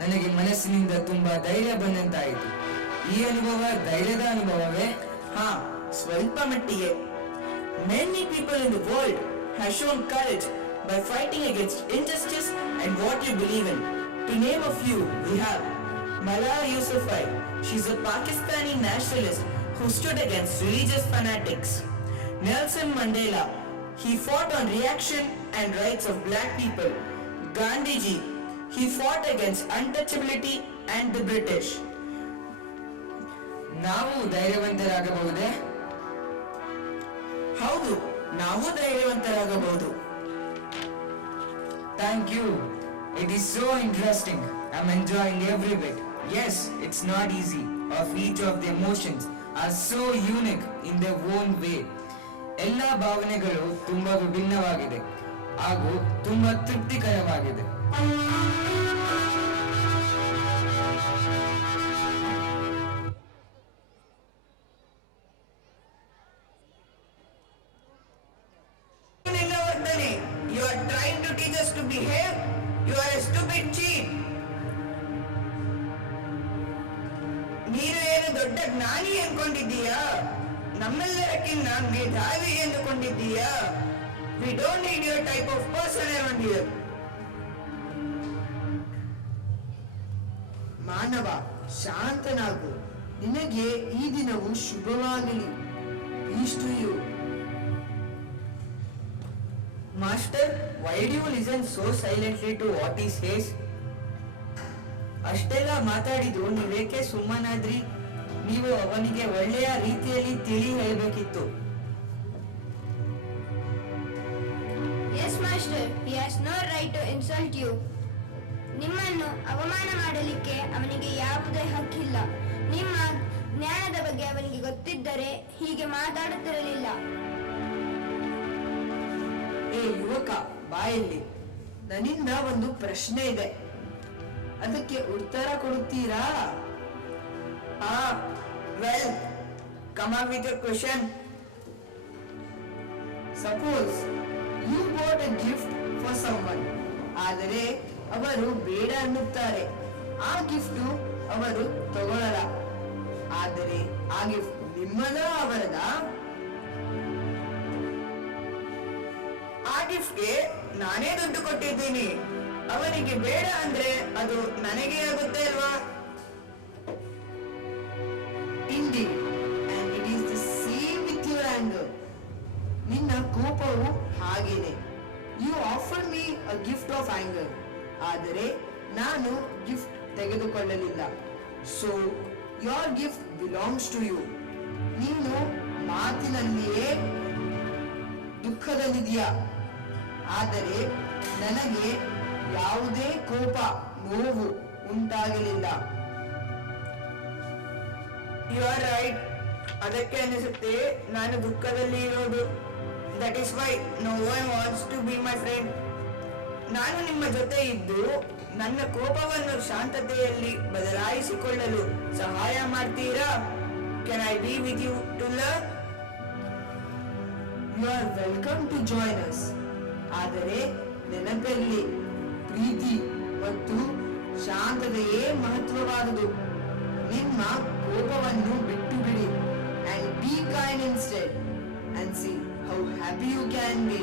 ನನಗೆ ಮನಸ್ಸಿನಿಂದ ತುಂಬಾ ಧೈರ್ಯ ಬಂದಂತಾಯಿತು. ಈ ಅನುಭವ ಧೈರ್ಯದ ಅನುಭವವೇ? ಹಾ, ಸ್ವಲ್ಪ ಮಟ್ಟಿಗೆ. Many people in the world have shown courage by fighting against injustice and what you believe in. To name a few, we have Malala Yousafzai. She's a Pakistani nationalist who stood against religious fanatics. Nelson Mandela. He fought on reaction and rights of black people. Gandhiji. He fought against untouchability and the British. ನಾವು ಧೈರ್ಯವಂತರಾಗಬಹುದೇ? ಹೌದು, ನಾವು ಧೈರ್ಯವಂತರಾಗಬಹುದು. Thank you. It is so interesting. I'm enjoying every bit. Yes, it's not easy. Of each of the emotions are so unique in their own way. ಎಲ್ಲ ಭಾವನೆಗಳು ತುಂಬಾ ವಿಭಿನ್ನವಾಗಿದೆ ಹಾಗೂ ತುಂಬಾ ತೃಪ್ತಿಕರವಾಗಿದೆ. You are trying to teach us to behave. You are a stupid cheat. ನೀನು ಏನು ದೊಡ್ಡ ಜ್ಞಾನಿ ಅನ್ಕೊಂಡಿದ್ದೀಯಾ? ನಮ್ಮೆಲ್ಲರಕ್ಕಿಂತ ಮೇಧಾವಿ ಎಂದುಕೊಂಡಿದ್ದೀಯಾ? We don't need your type of person around here. ಮಾನವ, ಶಾಂತನಾಗು. ನಿನಗೆ ಈ ದಿನವು ಶುಭವಾಗಲಿ. Peace to you. Master, why do you listen so silently to what he says? ಅಷ್ಟೆಲ್ಲ ಮಾತಾಡಿದ್ರು ನೀವೇಕೆ ಸುಮ್ಮನಾದ್ರಿ? ನೀವು ಅವನಿಗೆ ಒಳ್ಳೆಯ ರೀತಿಯಲ್ಲಿ ತಿಳಿ ಹೇಳಬೇಕಿತ್ತು. Yes, master. He has no right to insult you. ನಿಮ್ಮನ್ನು ಅವಮಾನ ಮಾಡಲಿಕ್ಕೆ ಅವನಿಗೆ ಯಾವುದೇ ಹಕ್ಕಿಲ್ಲ. ನಿಮ್ಮ ಜ್ಞಾನದ ಬಗ್ಗೆ ಅವನಿಗೆ ಗೊತ್ತಿದ್ದರೆ ಹೀಗೆ ಮಾತಾಡುತ್ತಿರಲಿಲ್ಲ. ಏ ಯುವಕ, ಬಾಯಲ್ಲಿ ನನ್ನಿಂದ ಒಂದು ಪ್ರಶ್ನೆ ಇದೆ, ಅದಕ್ಕೆ ಉತ್ತರ ಕೊಡುತ್ತೀರಾ? Well, come up with your question. Suppose you bought a gift for someone, ಆದರೆ ಅವರು ಬೇಡ ಅನ್ನುತ್ತಾರೆ. ಆ ಗಿಫ್ಟ್ ಅವರು ತಗೊಳ್ಳಲ್ಲ, ಆದರೆ ಆ ಗಿಫ್ಟ್ ನಿಮ್ಮದ ಅವರದ? ಆ ಗಿಫ್ಟ್ಗೆ ನಾನೇ ದುಡ್ಡು ಕೊಟ್ಟಿದ್ದೀನಿ, ಅವನಿಗೆ ಬೇಡ ಅಂದ್ರೆ ಅದು ನನಗೆ ಆಗುತ್ತೆ ಅಲ್ವಾ? Indeed, and it is the same with your anger. ನಿನ್ನ ಕೋಪವು ಹಾಗೇನೆ. You offered me a gift of anger, ಆದರೆ ನಾನು gift ತೆಗೆದುಕೊಳ್ಳಲಿಲ್ಲ. So your gift belongs to you. ನೀನು ಮಾತಿನಲ್ಲಿಯೇ ದುಃಖದಲ್ಲಿದೆಯಾ, ಆದರೆ ನನಗೆ ಯಾವುದೇ ಕೋಪ ನೋವು ಉಂಟಾಗಲಿಲ್ಲ. You are right. ಅದಕ್ಕೆ ಅನಿಸುತ್ತೆ ನಾನು ದುಃಖದಲ್ಲಿ ಇರೋದು. That is why no one wants to be my friend. ನಾನು ನಿಮ್ಮ ಜೊತೆ ಇದ್ದು ನನ್ನ ಕೋಪವನ್ನು ಶಾಂತತೆಯಲ್ಲಿ ಬದಲಾಯಿಸಿಕೊಳ್ಳಲು ಸಹಾಯ ಮಾಡ್ತೀರಾ? Can I be with you to learn? You are welcome to join us. ಆದರೆ ನೆನಪಲ್ಲಿ ಪ್ರೀತಿ ಮತ್ತು ಶಾಂತತೆಯೇ ಮಹತ್ವವಾದುದು. ನಿಮ್ಮ ಕೋಪವನ್ನು ಬಿಟ್ಟು ಬಿಡಿ and be kind instead and see how happy you can be.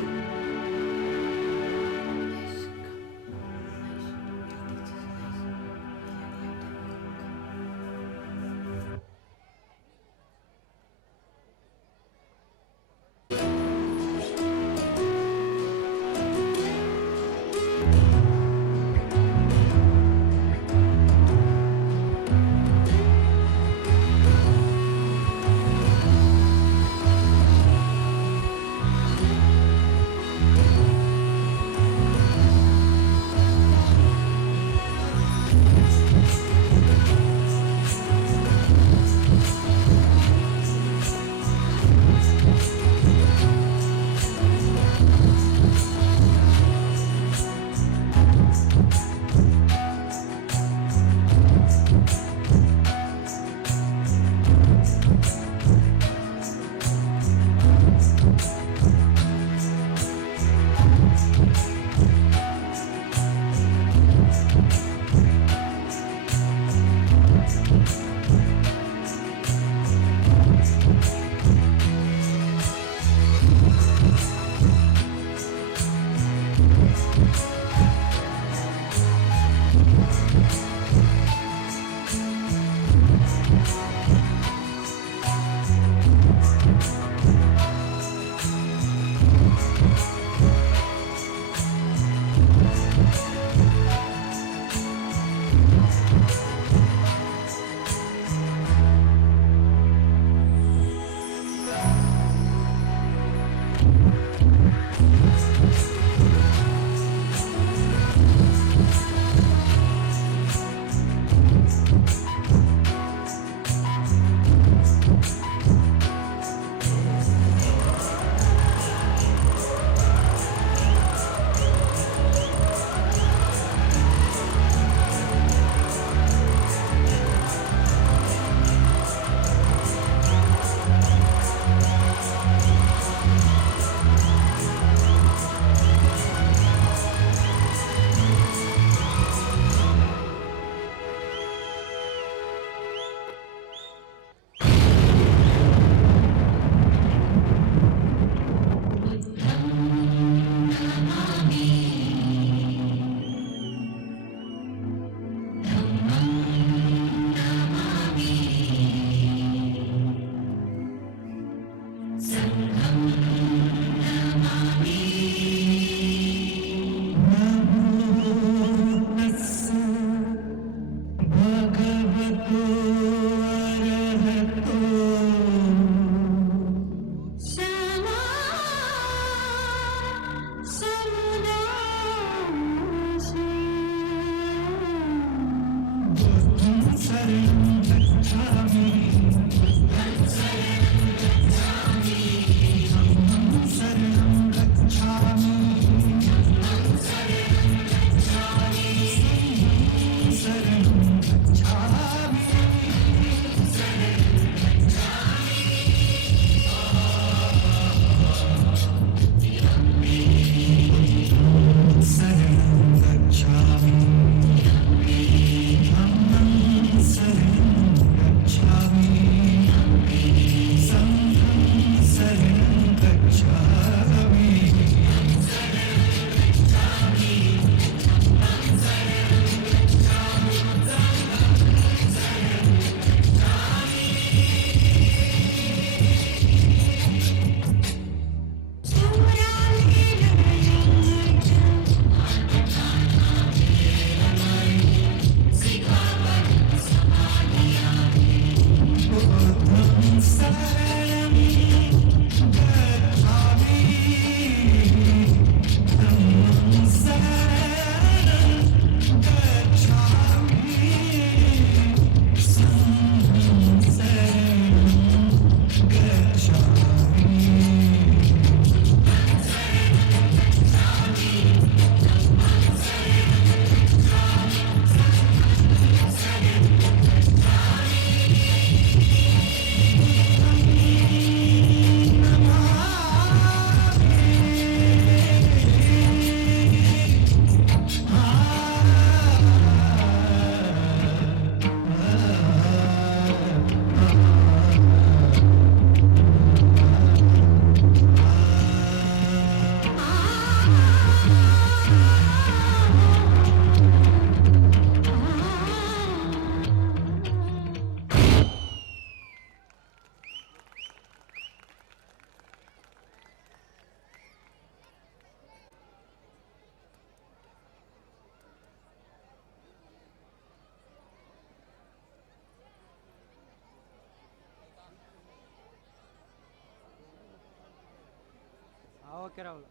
Okay Rahul.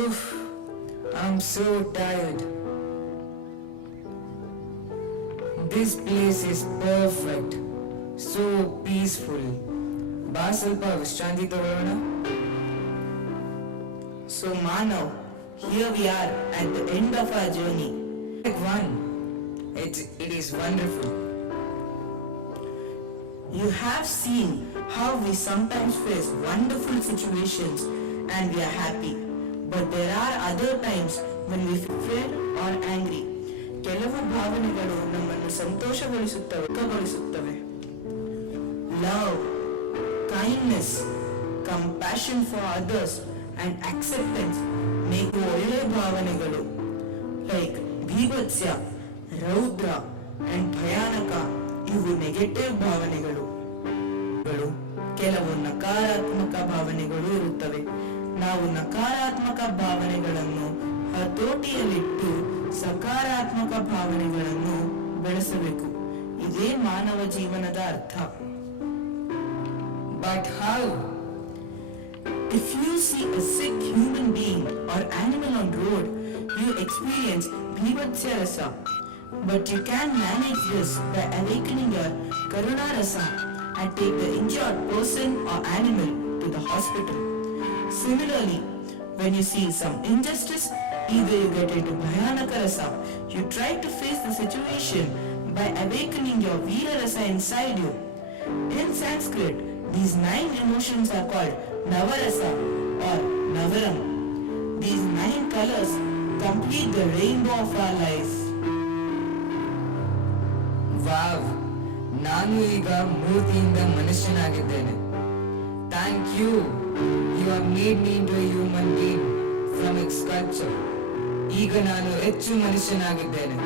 Oof, I'm so tired. This place is perfect, so peaceful. ಬಾ ಸ್ವಲ್ಪ ವಿಶ್ರಾಂತಿ ತಗೊಳ್ಳೋಣ. So Manav, here we are at the end of our journey. Like one, it is wonderful. You have seen how we sometimes face wonderful situations and we are happy. But there are other times when we feel afraid or angry. ಕೆಲವು ಭಾವನೆಗಳು ನಮ್ಮನ್ನು ಸಂತೋಷಗೊಳಿಸುತ್ತವೆ, ದುಃಖಗೊಳಿಸುತ್ತವೆ. Love, kindness, compassion for others and acceptance ನೀವು ಒಳ್ಳೆ ಭಾವನೆಗಳು like ಭೀಭತ್ಸ್ಯ, ರೌದ್ರ and ಭಯಾನಕ ಇವು negative ಭಾವನೆಗಳು. ಕೆಲವು ನಕಾರಾತ್ಮಕ ಭಾವನೆಗಳು ಇರುತ್ತವೆ. ನಾವು ನಕಾರಾತ್ಮಕ ಭಾವನೆಗಳನ್ನು ಹತೋಟಿಯಲ್ಲಿಟ್ಟು ಸಕಾರಾತ್ಮಕ ಭಾವನೆಗಳನ್ನು ಬೆಳೆಸಬೇಕು. ಇದೇ ಮಾನವ ಜೀವನದ ಅರ್ಥ. But how? If you see a sick human being or animal on road, you experience bhibhatsya rasa. But you can manage this by awakening your karuna rasa and take the injured person or animal to the hospital. Similarly, when you see some injustice, either you get into bhayanaka rasa, you try to face the situation by awakening your veera rasa inside you. In Sanskrit, these 9 emotions are called Navarasa or Navaram. These 9 colors complete the rainbow of our life. Wow, ನಾನು ಈಗ ಮೂರ್ತಿಯಿಂದ ಮನುಷ್ಯನಾಗಿದ್ದೇನೆ. Thank you. You have made me into a human being from a sculpture. ಈಗ ನಾನು ಹೆಚ್ಚು ಮನುಷ್ಯನಾಗಿದ್ದೇನೆ.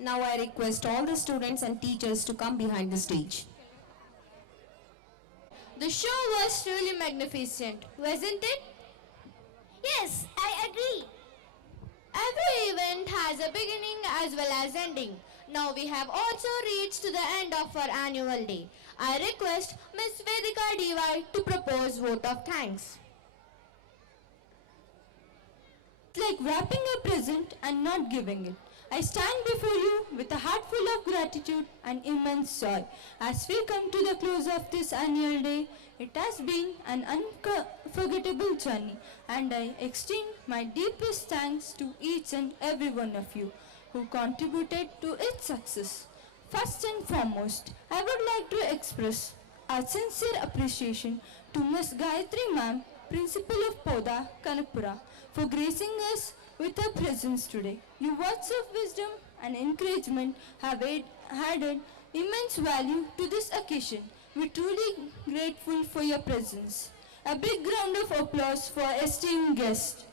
Now I request all the students and teachers to come behind the stage. The show was truly magnificent, wasn't it? Yes, I agree. Every event has a beginning as well as ending. Now we have also reached the end of our annual day. I request Miss Vedika DY to propose vote of thanks. It's like wrapping a present and not giving it. I stand before you with a heart full of gratitude and immense joy. As we come to the close of this annual day, it has been an unforgettable journey, and I extend my deepest thanks to each and every one of you who contributed to its success. First and foremost, I would like to express our sincere appreciation to Ms. Gayatri Ma'am, Principal of Poda, Kanakpura, for gracing us with her presence today. Your words of wisdom and encouragement have added immense value to this occasion. We're truly grateful for your presence. A big round of applause for our esteemed guest.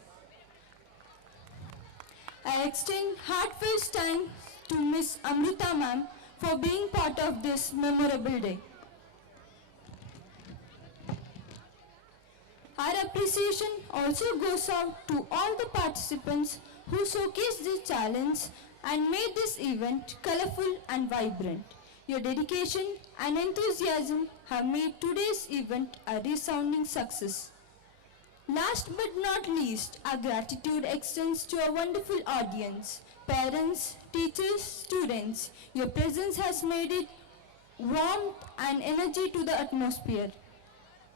I extend heartfelt thanks to Miss Amrita Ma'am for being part of this memorable day. Our appreciation also goes out to all the participants who showcased their talents and made this event colorful and vibrant. Your dedication and enthusiasm have made today's event a resounding success. Last but not least, our gratitude extends to our wonderful audience, parents, teachers, students. Your presence has made it warmth and energy to the atmosphere.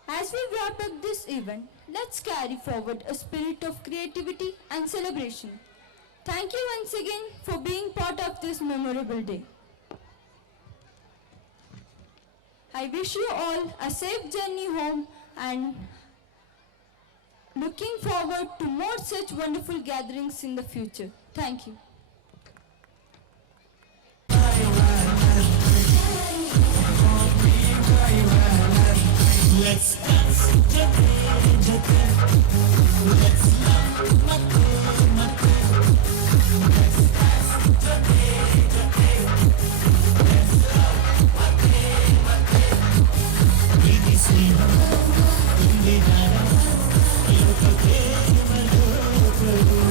As we wrap up this event, let's carry forward a spirit of creativity and celebration. Thank you once again for being part of this memorable day. I wish you all a safe journey home and looking forward to more such wonderful gatherings in the future. Thank you. Let's dance today. Let's love mate. Let's dance today. Let's love mate. Priti Sneha, Indira, Lokate Malo Prabhu.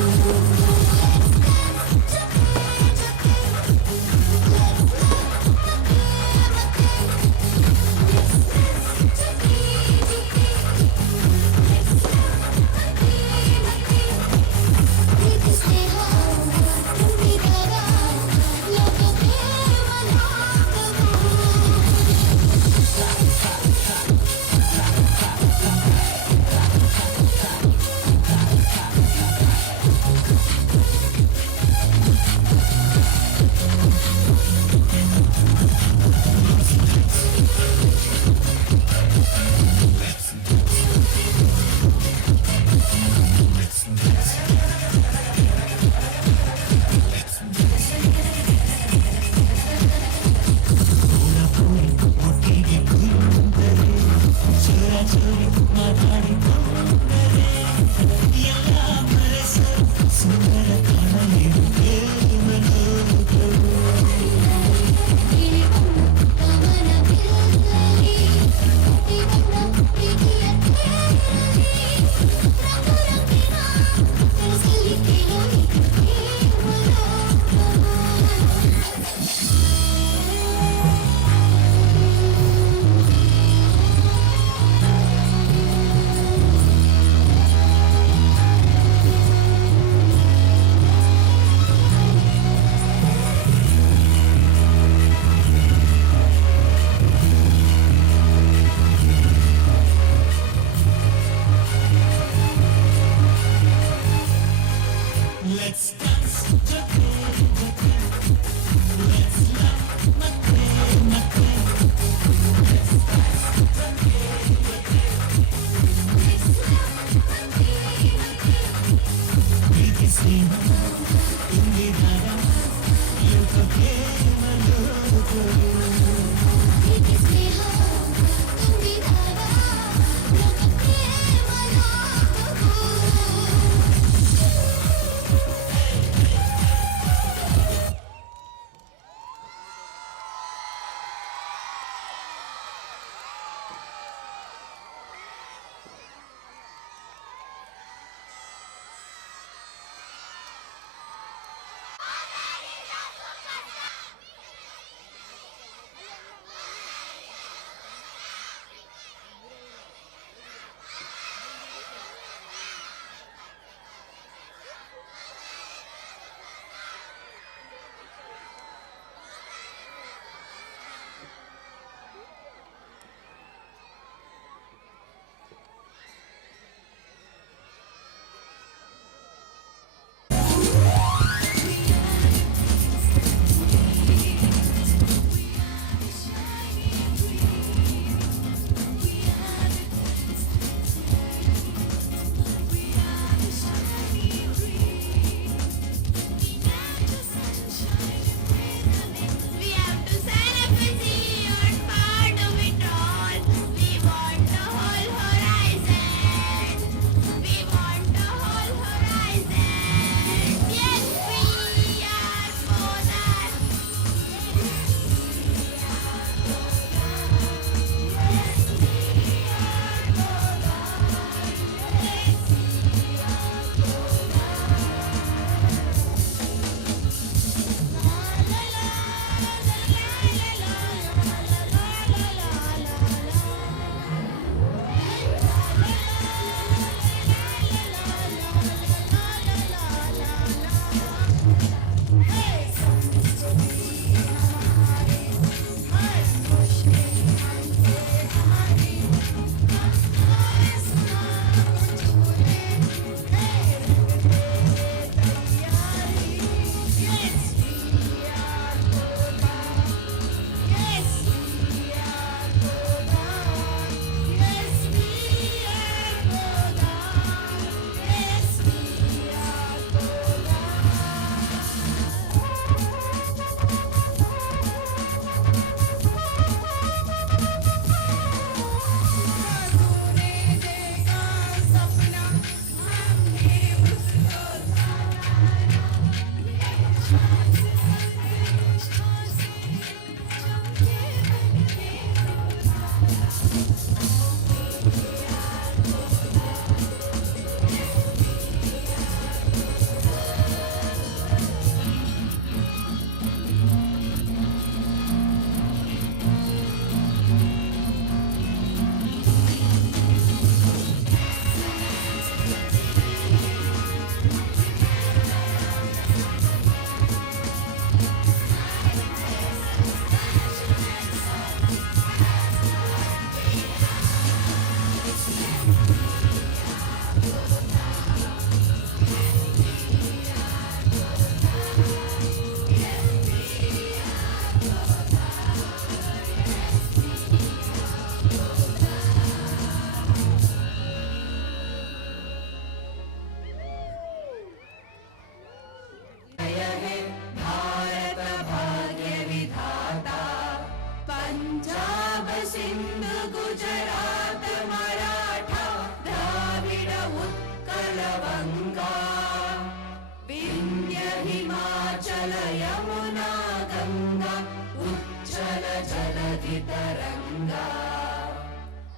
तरंगा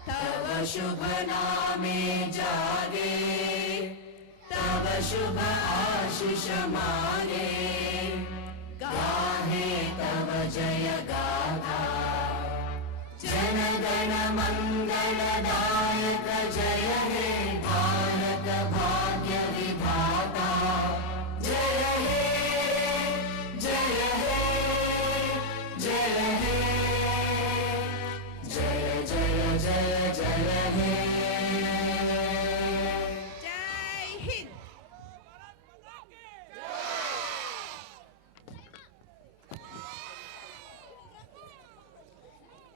तव शुभ नामे जागे तव शुभ आशीष मागे गाहे तव जय गाथा जनगण मंगलदायक जय हे भारत भाग्य विधाता जय हे जय हे जय हे जय जय जय जय हे जय Hind.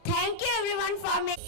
Thank you everyone for making.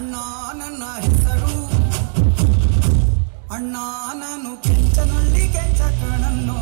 ಅಣ್ಣ ನನ್ನ ಹೆಸರು ಅಣ್ಣ ನಾನು ಕೆಂಚನಳ್ಳಿ ಕೆಂಚ ಕಣನ್ನು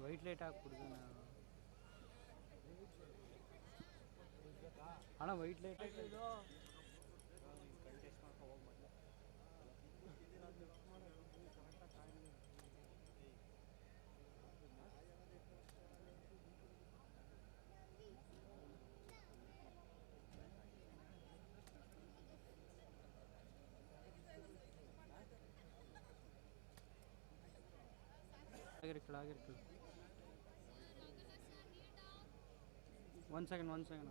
ವೈಟ್ ಲೈಟ್ ಹಾಕ್ಬಿಡ್ದು ಅಣ್ಣ ವೈಟ್ ಲೈಟ್ ಆಗಿರ್ಕಳು one second last week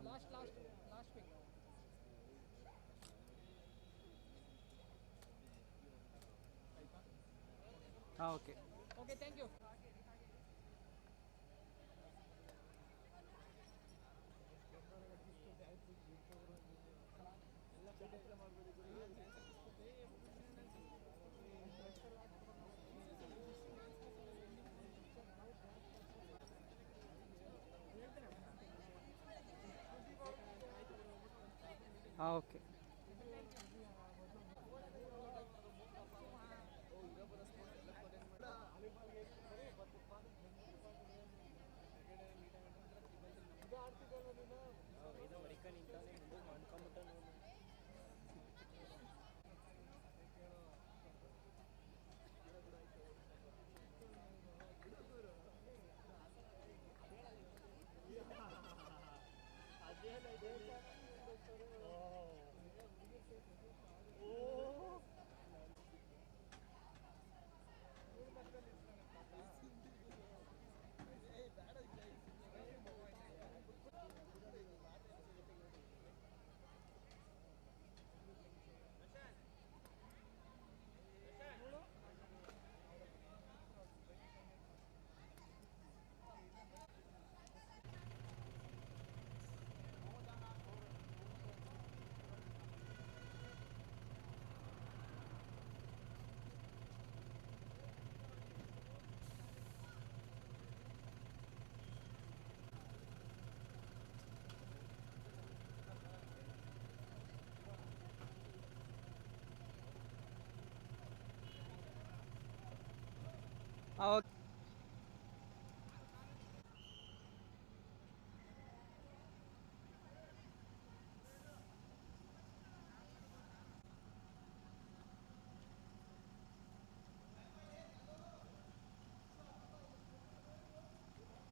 okay thank you okay okay